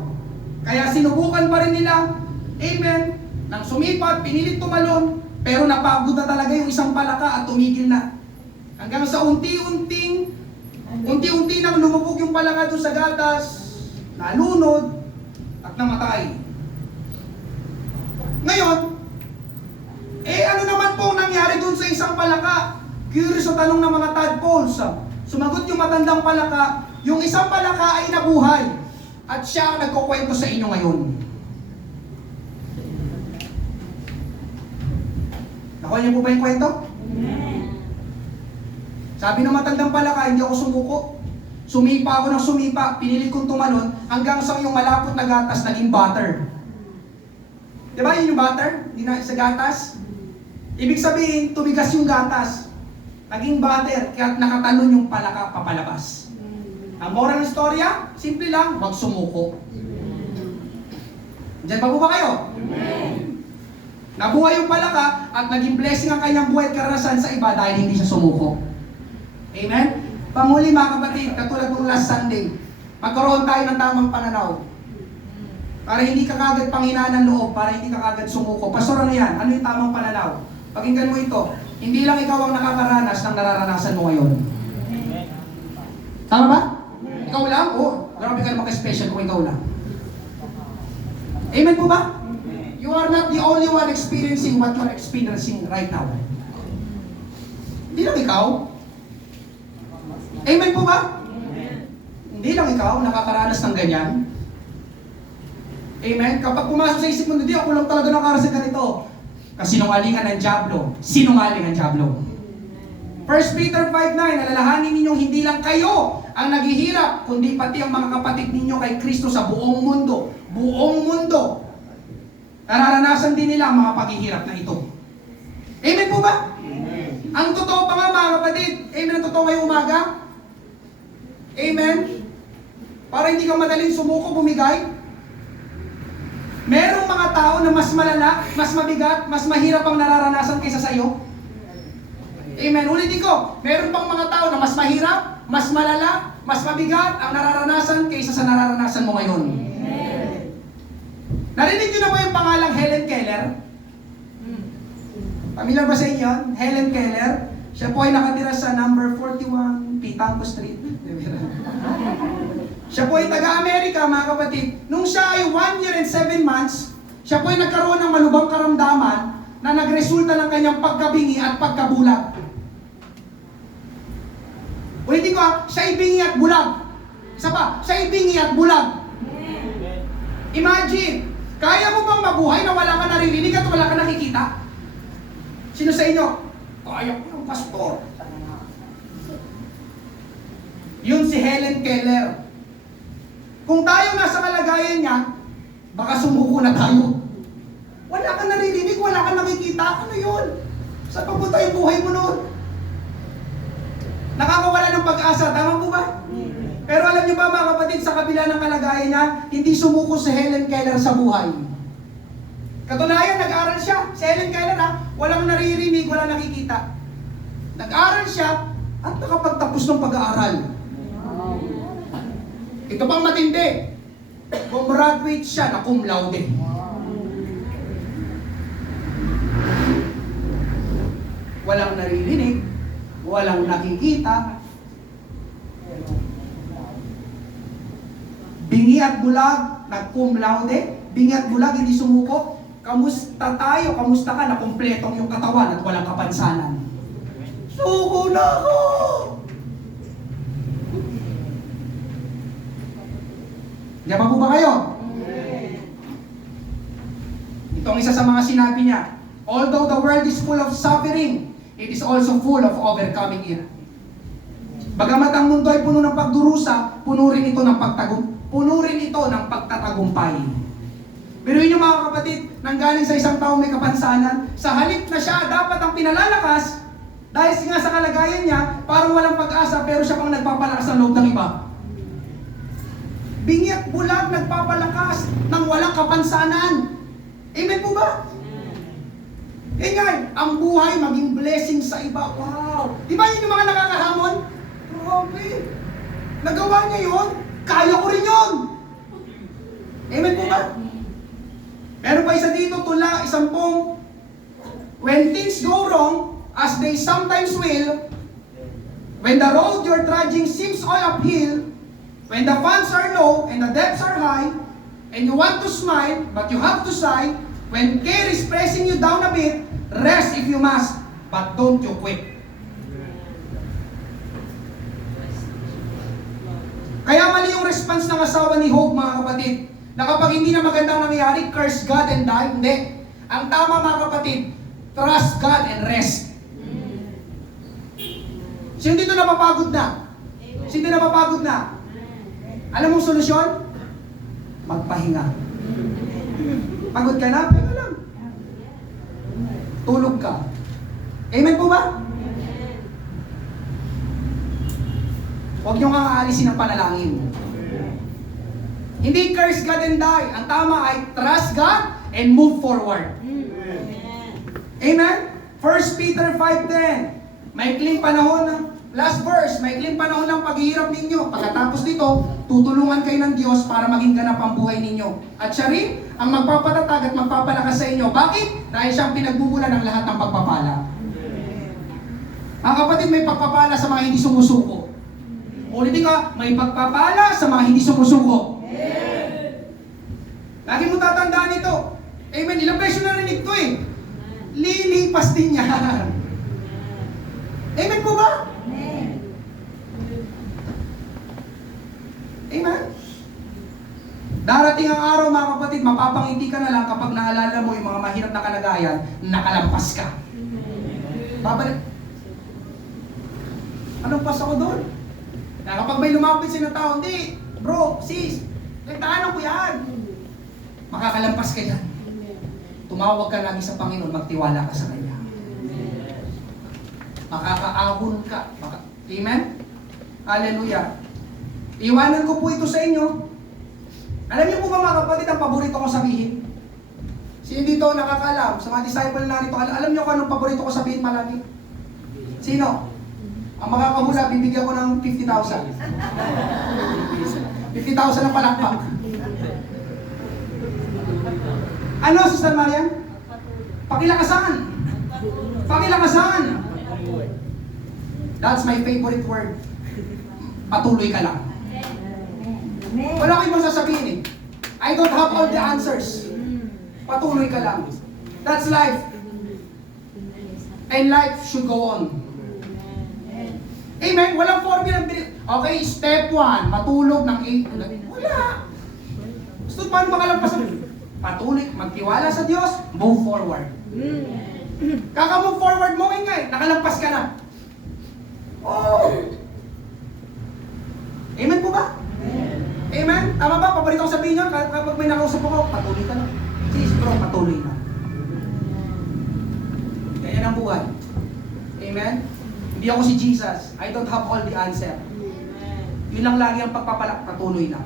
Kaya sinubukan pa rin nila, amen, nang sumipat, pinilit tumalon, pero napagod na talaga yung isang palaka at tumigil na. Hanggang sa unti-unti nang lumubog yung palaka doon sa gatas, nalunod, at namatay. Ngayon, ano naman po nangyari doon sa isang palaka? Curious sa tanong ng mga tadpoles. Sumagot yung matandang palaka, yung isang palaka ay nabuhay. At siya ang nagkukwento sa inyo ngayon. Nakuha niyo po ba yung kwento? Amen. Sabi ng matandang palaka, hindi ako sumuko. Sumipa ako ng sumipa, pinilit kong tumalon, hanggang sa yung malapot na gatas naging butter. Diba yun yung butter? Sa gatas? Ibig sabihin, tumigas yung gatas. Naging butter, kaya nakatalon yung palaka papalabas. Ang moral ng storya, simple lang, huwag sumuko. Diyan pa po ba kayo? Amen. Nabuhay yung palaka at naging blessing ang kanyang buhay at karanasan sa iba dahil hindi siya sumuko. Amen? Panguli mga kapatid, katulad ng last Sunday, magkaroon tayo ng tamang pananaw. Para hindi ka kagad panghinaan ng loob, para hindi ka kagad sumuko. Pastor, ano yan? Ano yung tamang pananaw? Pakinggan mo ito. Hindi lang ikaw ang nakakaranas ng nararanasan mo ngayon. Tama ba? Ikaw lang? Oo. Grabe ka naman ka-special kung ikaw lang. Amen po ba? You are not the only one experiencing what you are experiencing right now. Hindi lang ikaw. Amen po ba? Hindi lang ikaw nakakaranas ng ganyan. Amen? Kapag pumasok sa isip mo, hindi ako lang talaga nakaranas ng ganito. Kasinungalingan ng dyablo. Sinungaling ang dyablo. 1 Peter 5:9, alalahanin ninyong hindi lang kayo ang naghihirap, kundi pati ang mga kapatid ninyo kay Kristo sa buong mundo. Buong mundo. Nararanasan din nila ang mga paghihirap na ito. Amen po ba? Amen. Ang totoo pa nga mga kapatid, amen ang totoo ngayong umaga? Amen? Para hindi ka madaling sumuko, bumigay. Merong mga tao na mas malala, mas mabigat, mas mahirap ang nararanasan kaysa sa iyo. Amen. Ulitin ko, meron pang mga tao na mas mahirap, mas malala, mas mabigat ang nararanasan kaysa sa nararanasan mo ngayon. Narinig niyo na ba yung pangalang Helen Keller? Familiar ba sa inyo? Helen Keller. Siya po ay nakatira sa number 41 Pitango Street. Siya po ay taga-Amerika, mga kapatid. Nung siya ay 1 year and 7 months, siya po ay nagkaroon ng malubhang karamdaman na nagresulta ng kanyang pagkabingi at pagkabulag. Ulitin ko siya ay bingi at bulag. Isa pa, siya ay bingi at bulag. Imagine, kaya mo bang mabuhay na wala ka naririnig at wala ka nakikita? Sino sa inyo? Kaya ko ng pastor. Yun si Helen Keller. Kung tayo nasa kalagayan niya, baka sumuko na tayo. Wala ka naririnig, wala ka nakikita. Ano yun? Saan papunta yung buhay mo noon? Nakakawala ng pag-asa. Tama po ba? Pero alam niyo ba mga kapatid, sa kabila ng kalagayan niya, hindi sumuko si Helen Keller sa buhay. Katunayan, nag-aral siya. Si Helen Keller walang naririnig, walang nakikita. Nag-aral siya at nakapagtapos ng pag-aaral. Ito pang matindi. Gumraduate siya na cum laude. Walang naririnig, walang nakikita. Bingi at bulag, nag-cum laude. Bingi at bulag, hindi sumuko. Kamusta tayo? Kamusta ka? Na kumpletong yung katawan at walang kapansanan. Suko na ako! Diyan pa po ba kayo? Ito ang isa sa mga sinabi niya. Although the world is full of suffering, it is also full of overcoming it. Bagamat ang mundo ay puno ng pagdurusa, puno rin ito ng pagtatagumpay. Pero yun yung mga kapatid, nanggaling sa isang tao may kapansanan, sa halip na siya dapat ang pinalalakas, dahil nga sa kalagayan niya, parang walang pag-asa, pero siya pang nagpapalakas ng loob ng iba. Bingi at bulag, nagpapalakas ng walang kapansanan. Amen po ba? Ingay, ang buhay maging blessing sa iba. Wow! Di ba yun yung mga nakakahamon? Grabe! Nagawa niya yun, kaya ko rin yun! Amen po ba? Meron pa isa dito, tula, isampung, when things go wrong, as they sometimes will, when the road you're trudging seems all uphill, when the funds are low and the debts are high, and you want to smile, but you have to sigh, when care is pressing you down a bit, rest if you must, but don't you quit. Kaya mali yung response ng asawa ni Job, mga kapatid, na kapag hindi na magandang nangyayari, curse God and die. Hindi. Ang tama, mga kapatid, trust God and rest. Sino dito napapagod na? Sino dito napapagod na? Alam mong solusyon? Magpahinga. Pagod ka na? Pahinga lang. Tulog ka. Amen po ba? Huwag niyong aalisin ang panalangin. Hindi curse God and die. Ang tama ay trust God and move forward. Amen? 1 Peter 5:10. Maikling panahon, last verse, maikling panahon ng paghihirap ninyo. Pagkatapos nito, tutulungan kayo ng Diyos para maging ganap ang buhay ninyo. At siya rin ang magpapatatag at magpapalakas sa inyo. Bakit? Dahil siyang pinagmumulan ng lahat ng pagpapala. Ang kapatid, may pagpapala sa mga hindi sumusuko. Ulitin ka, may pagpapala sa mga hindi sumusuko. Lagi mo tatandaan ito. Amen. Ilang beses na narinig ito eh. Lilipas din yan. Amen po ba? Amen. Darating ang araw, mga kapatid, mapapangiti ka na lang kapag naalala mo yung mga mahirap na kalagayan, nakalampas ka. Babalik. Anong pas ako doon? Na kapag may lumapit sila tao, hindi, bro, sis, nagtaanan ko yan. Makakalampas ka yan. Tumawag ka lagi sa Panginoon, magtiwala ka sa Kanya. Makakaahon ka. Amen? Hallelujah. Iwanan ko po ito sa inyo. Alam niyo po ba mga kapatid, ang paborito kong sabihin? Sino dito nakakaalam? Sa mga disciple narito, alam niyo kung anong paborito ko sabihin malagi? Sino? Ang makakahula, bibigyan ko ng 50,000. 50,000 na palakpak. Ano, Sister Marian? Pakilakasan. Pakilakasan. That's my favorite word. Patuloy ka lang. Amen. Wala ko ibang sasabihin eh. I don't have all the answers. Patuloy ka lang. That's life. And life should go on. Amen? Walang formula. Okay, step 1, matulog ng 8. Wala. Gusto paano makalampasan? Patuloy, magtiwala sa Diyos, move forward. Kaka-move forward mo, ingay, nakalampas ka na. Oh! Amen po ba? Amen? Tama ba? Paborito ko sabihin nyo, kapag may nakausap ako, patuloy ka lang. Sis bro, patuloy na. Ganyan ang buhay. Amen? Hindi ako si Jesus. I don't have all the answer. Yun lang lagi ang pagpapalak, patuloy lang.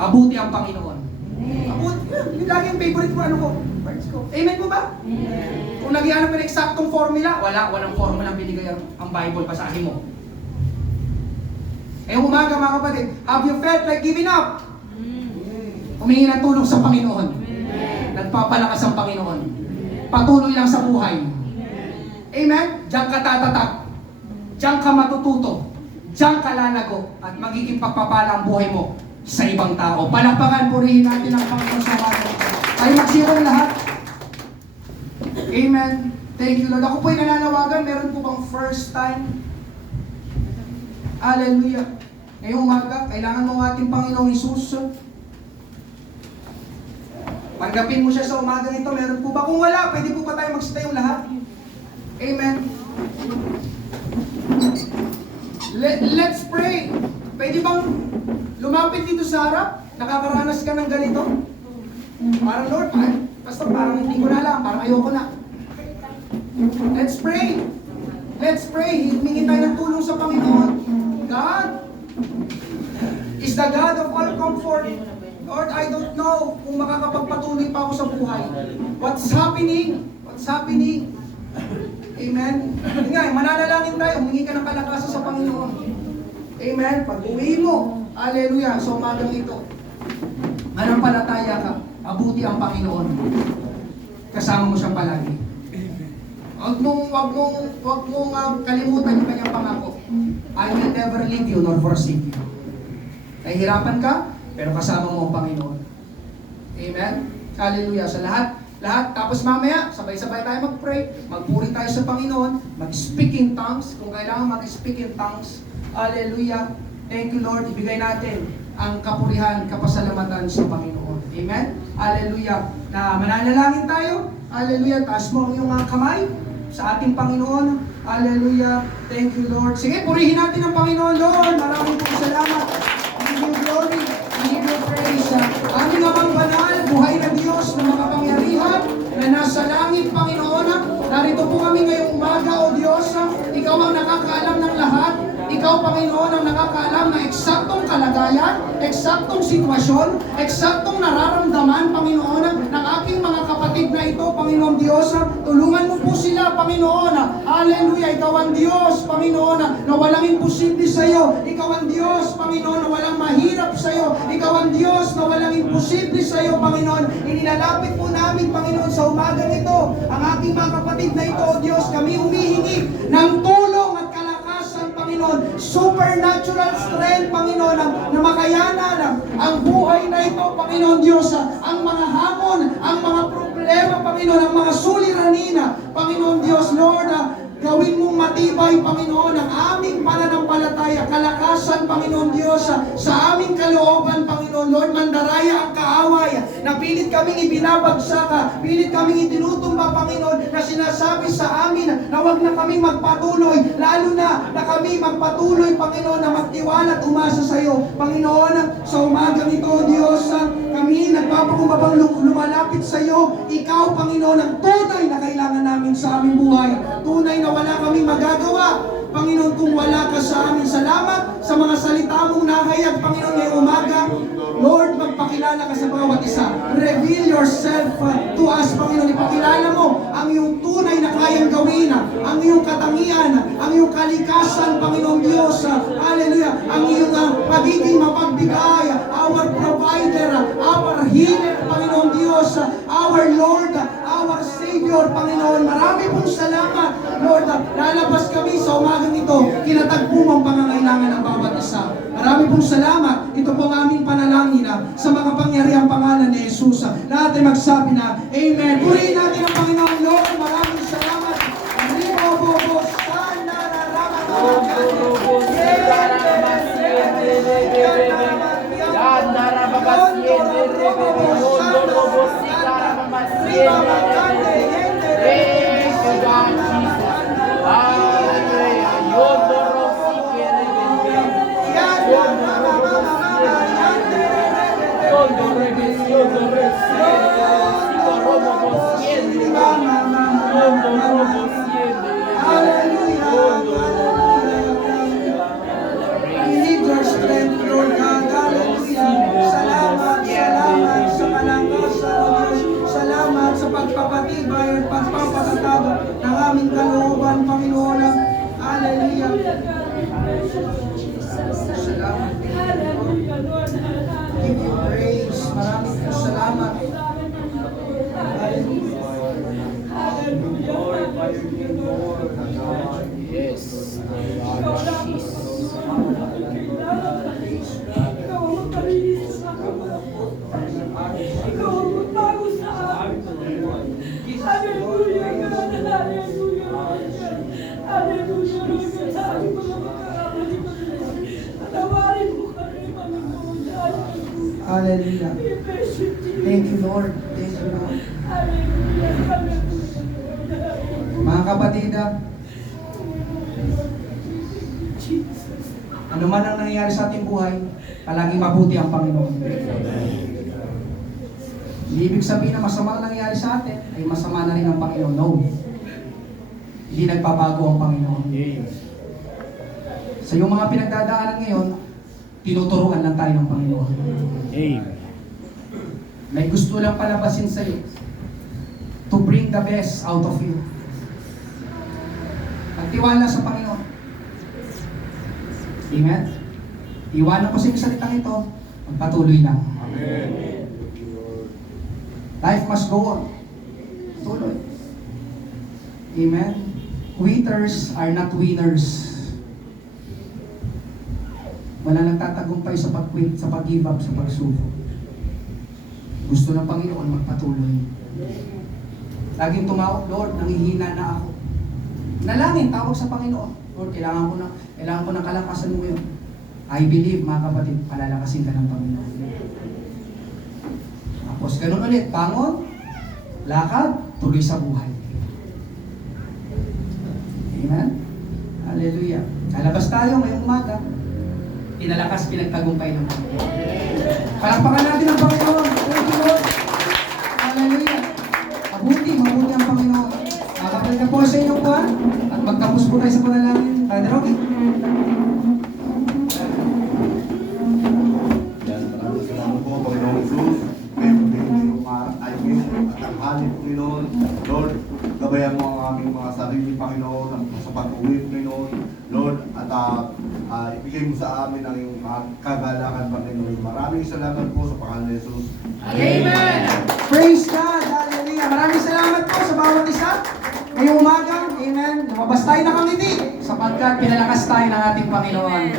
Mabuti ang Panginoon. Mabuti, yun lagi ang favorite ko, ano ko, words ko. Amen po ba? Kung nag-ianap ng eksaktong formula, walang formula ang binigay ang Bible, basahin mo. Eh umaga mga kapatid, have you felt like giving up? Humingi ng tulong sa Panginoon. Nagpapalakas ang Panginoon. Patuloy lang sa buhay. Amen? Diyan ka tatatak. Diyan ka matututo. Diyan ka lalago. At magiging pagpapala ang buhay mo sa ibang tao. Palakpakan, purihin natin ang Panginoon sa mga. Tayo magsirong lahat. Amen. Thank you Lord. Ako po'y nananawagan. Meron po bang first time? Hallelujah. Ngayong umaga, kailangan mo ang ating Panginoong Isus. Tanggapin mo siya sa umaga nito. Meron po ba? Kung wala, pwede po ba tayo magsitayong lahat? Amen. Let's pray. Pwede bang lumapit dito sa harap? Nakakaranas ka ng ganito? Parang Lord, Pastor, parang hindi ko na alam. Parang ayoko na. Let's pray. Let's pray. Humingi tayo ng tulong sa Panginoon. God is the God of all comfort. Lord, I don't know kung makakapagpatuloy pa ako sa buhay. What's happening? What's happening? Amen? Yun nga, mananalangin tayo. Humingi ka ng kalakasan sa Panginoon. Amen? Pag-uwi mo. Hallelujah. So, umagang ito. Manampalataya ka. Mabuti ang Panginoon. Kasama mo siyang palagi. Huwag mong kalimutan yung kanyang pangako. I will never leave you nor forsake you. Nahihirapan ka, pero kasama mo ang Panginoon. Amen? Hallelujah. Sa lahat. Tapos mamaya, sabay-sabay tayo mag-pray. Magpuri tayo sa Panginoon. Mag-speak in tongues. Kung kailangan mag-speak in tongues. Hallelujah. Thank you Lord. Ibigay natin ang kapurihan, kapasalamatan sa Panginoon. Amen? Hallelujah. Na mananalangin tayo. Hallelujah. Taas mo ang iyong kamay sa ating Panginoon. Hallelujah. Thank you, Lord. Sige, purihin natin ang Panginoon, Lord. Maraming pong salamat. Give you glory. Give you praise. Aming amang banal, buhay na Diyos na makapangyarihan na nasa langit, Panginoon. Narito po kami ngayong umaga, O Diyos. Ikaw ang nakakaalam ng lahat. Ikaw, Panginoon, ang nakakaalam ng eksaktong kalagayan, eksaktong sitwasyon, eksaktong nararamdaman, Panginoon, ng aking mga kapatid na ito, Panginoon Diyos. Tulungan mo po sila, Panginoon. Hallelujah. Ikaw ang Diyos, Panginoon, na walang imposible sa iyo. Ikaw ang Diyos, Panginoon, na walang mahirap sa iyo. Ikaw ang Diyos na walang imposible sa iyo, Panginoon. Inilalapit po namin, Panginoon, sa umagang ito, ang aking mga kapatid na ito, O Diyos. Kami humihingi ng tulong at kalakasan, Panginoon. Supernatural strength, Panginoon, na makayanan ang buhay na ito, Panginoon Diyos. Ang mga hamon, ang mga problema, Panginoon, ang mga suliranin, Panginoon Diyos, Lord, gawin mong matibay, Panginoon, ang aming pananampalataya, kalakasan, Panginoon Diyos, sa aming kalooban, Panginoon, Lord, mandaraya ang kaaway, na pilit kaming ibinabagsak, pilit kaming itinutumba, Panginoon, na sinasabi sa amin na wag na kaming magpatuloy, lalo na kami magpatuloy, Panginoon, na magtiwala at umasa sa iyo. Panginoon, sa umagang ito, Diyos, kami nagpapakumbabang lumalapit sa iyo. Ikaw, Panginoon, ang tunay na kailangan namin sa aming buhay. Tunay na wala kaming magagawa. Panginoon, kung wala ka sa amin. Salamat sa mga salita mong nahayag, Panginoon, ngayong umaga. Lord, magpakilala ka sa bawat isa. Reveal yourself to us, Panginoon. Ipakilala mo ang iyong tunay na kayang gawin, ang iyong katangian, ang iyong kalikasan, Panginoon Diyos. Hallelujah. Ang iyong pagiging mapagbigay, our provider, our healer, Panginoon Diyos, our Lord, our Savior, Panginoon. Marami pong salamat, Lord. Lalabas kami sa umagang ito, kinatagpo mo ang pangangailangan ng bawat isa. Marami pong salamat. Ito po ang aming panalangin sa makapangyarihang pangalan ni Jesus. Lahat ay magsabi na, Amen. Purihin natin ang Panginoon, Lord. Maraming salamat. Ribo-bobo, sana We need your strength, Lord God. Hallelujah. Salamat, salamat sa kalakasan, O Diyos. Salamat sa pagpapatibay at pagpapatatag ng aming kalooban, Panginoon. Hallelujah. Salamat. Give you praise. Maraming salamat. Yes. Hallelujah. Thank you, Lord. Thank you, Lord. Mga kapatid, ano man ang nangyayari sa ating buhay, palaging mabuti ang Panginoon. Hindi ibig sabihin na masama ang nangyayari sa atin, ay masama na rin ang Panginoon. No. Hindi nagbabago ang Panginoon. Sa iyong mga pinagdadaanan ngayon, tinuturuan lang tayo ng Panginoon. May gusto lang palabasin sa iyo to bring the best out of you. Magtiwala sa Panginoon. Amen? Iwanan ko sa inyo salitang ito, magpatuloy lang. Amen. Life must go on. Tuloy. Amen? Quitters are not winners. Wala nagtatagumpay sa pag-quit, sa pag-give up, sa pagsuko. Gusto ng Panginoon magpatuloy. Laging tumawag, Lord, nangihina na ako. Nalangin, tawag sa Panginoon. Lord, kailangan ko ng kalakasan mo yun. I believe, mga kapatid, palalakasin ka ng Panginoon. Tapos ganun ulit, bangon, lakad, tuloy sa buhay. Amen? Hallelujah. Kalabas tayo ngayong umaga. Pinalakas, pinagtagumpay ng Panginoon. Palakpakan natin ang Panginoon. Thank you, Lord. Hallelujah. Mabuti ang Panginoon. Makapal ka po sa inyong buwan at magtapos po tayo sa panalangin. Brother Rocky. Maraming salamat po, Panginoon Jesus. Ngayon po yung ay ngayon at ang halip, Panginoon. Lord, gabayan mo ang aming mga sarili, Panginoon, sa pag-uwi, Panginoon. Lord, at ibigay mo sa amin ang iyong kagalakan, Panginoon. Maraming salamat po sa pangalan ni Jesus. Amen. Praise God. Hallelujah. Maraming salamat po sa bawat isa. Ngayong umaga, amen. Lumabas tayo nakangiti sapagkat pinalakas tayo ng ating Panginoon.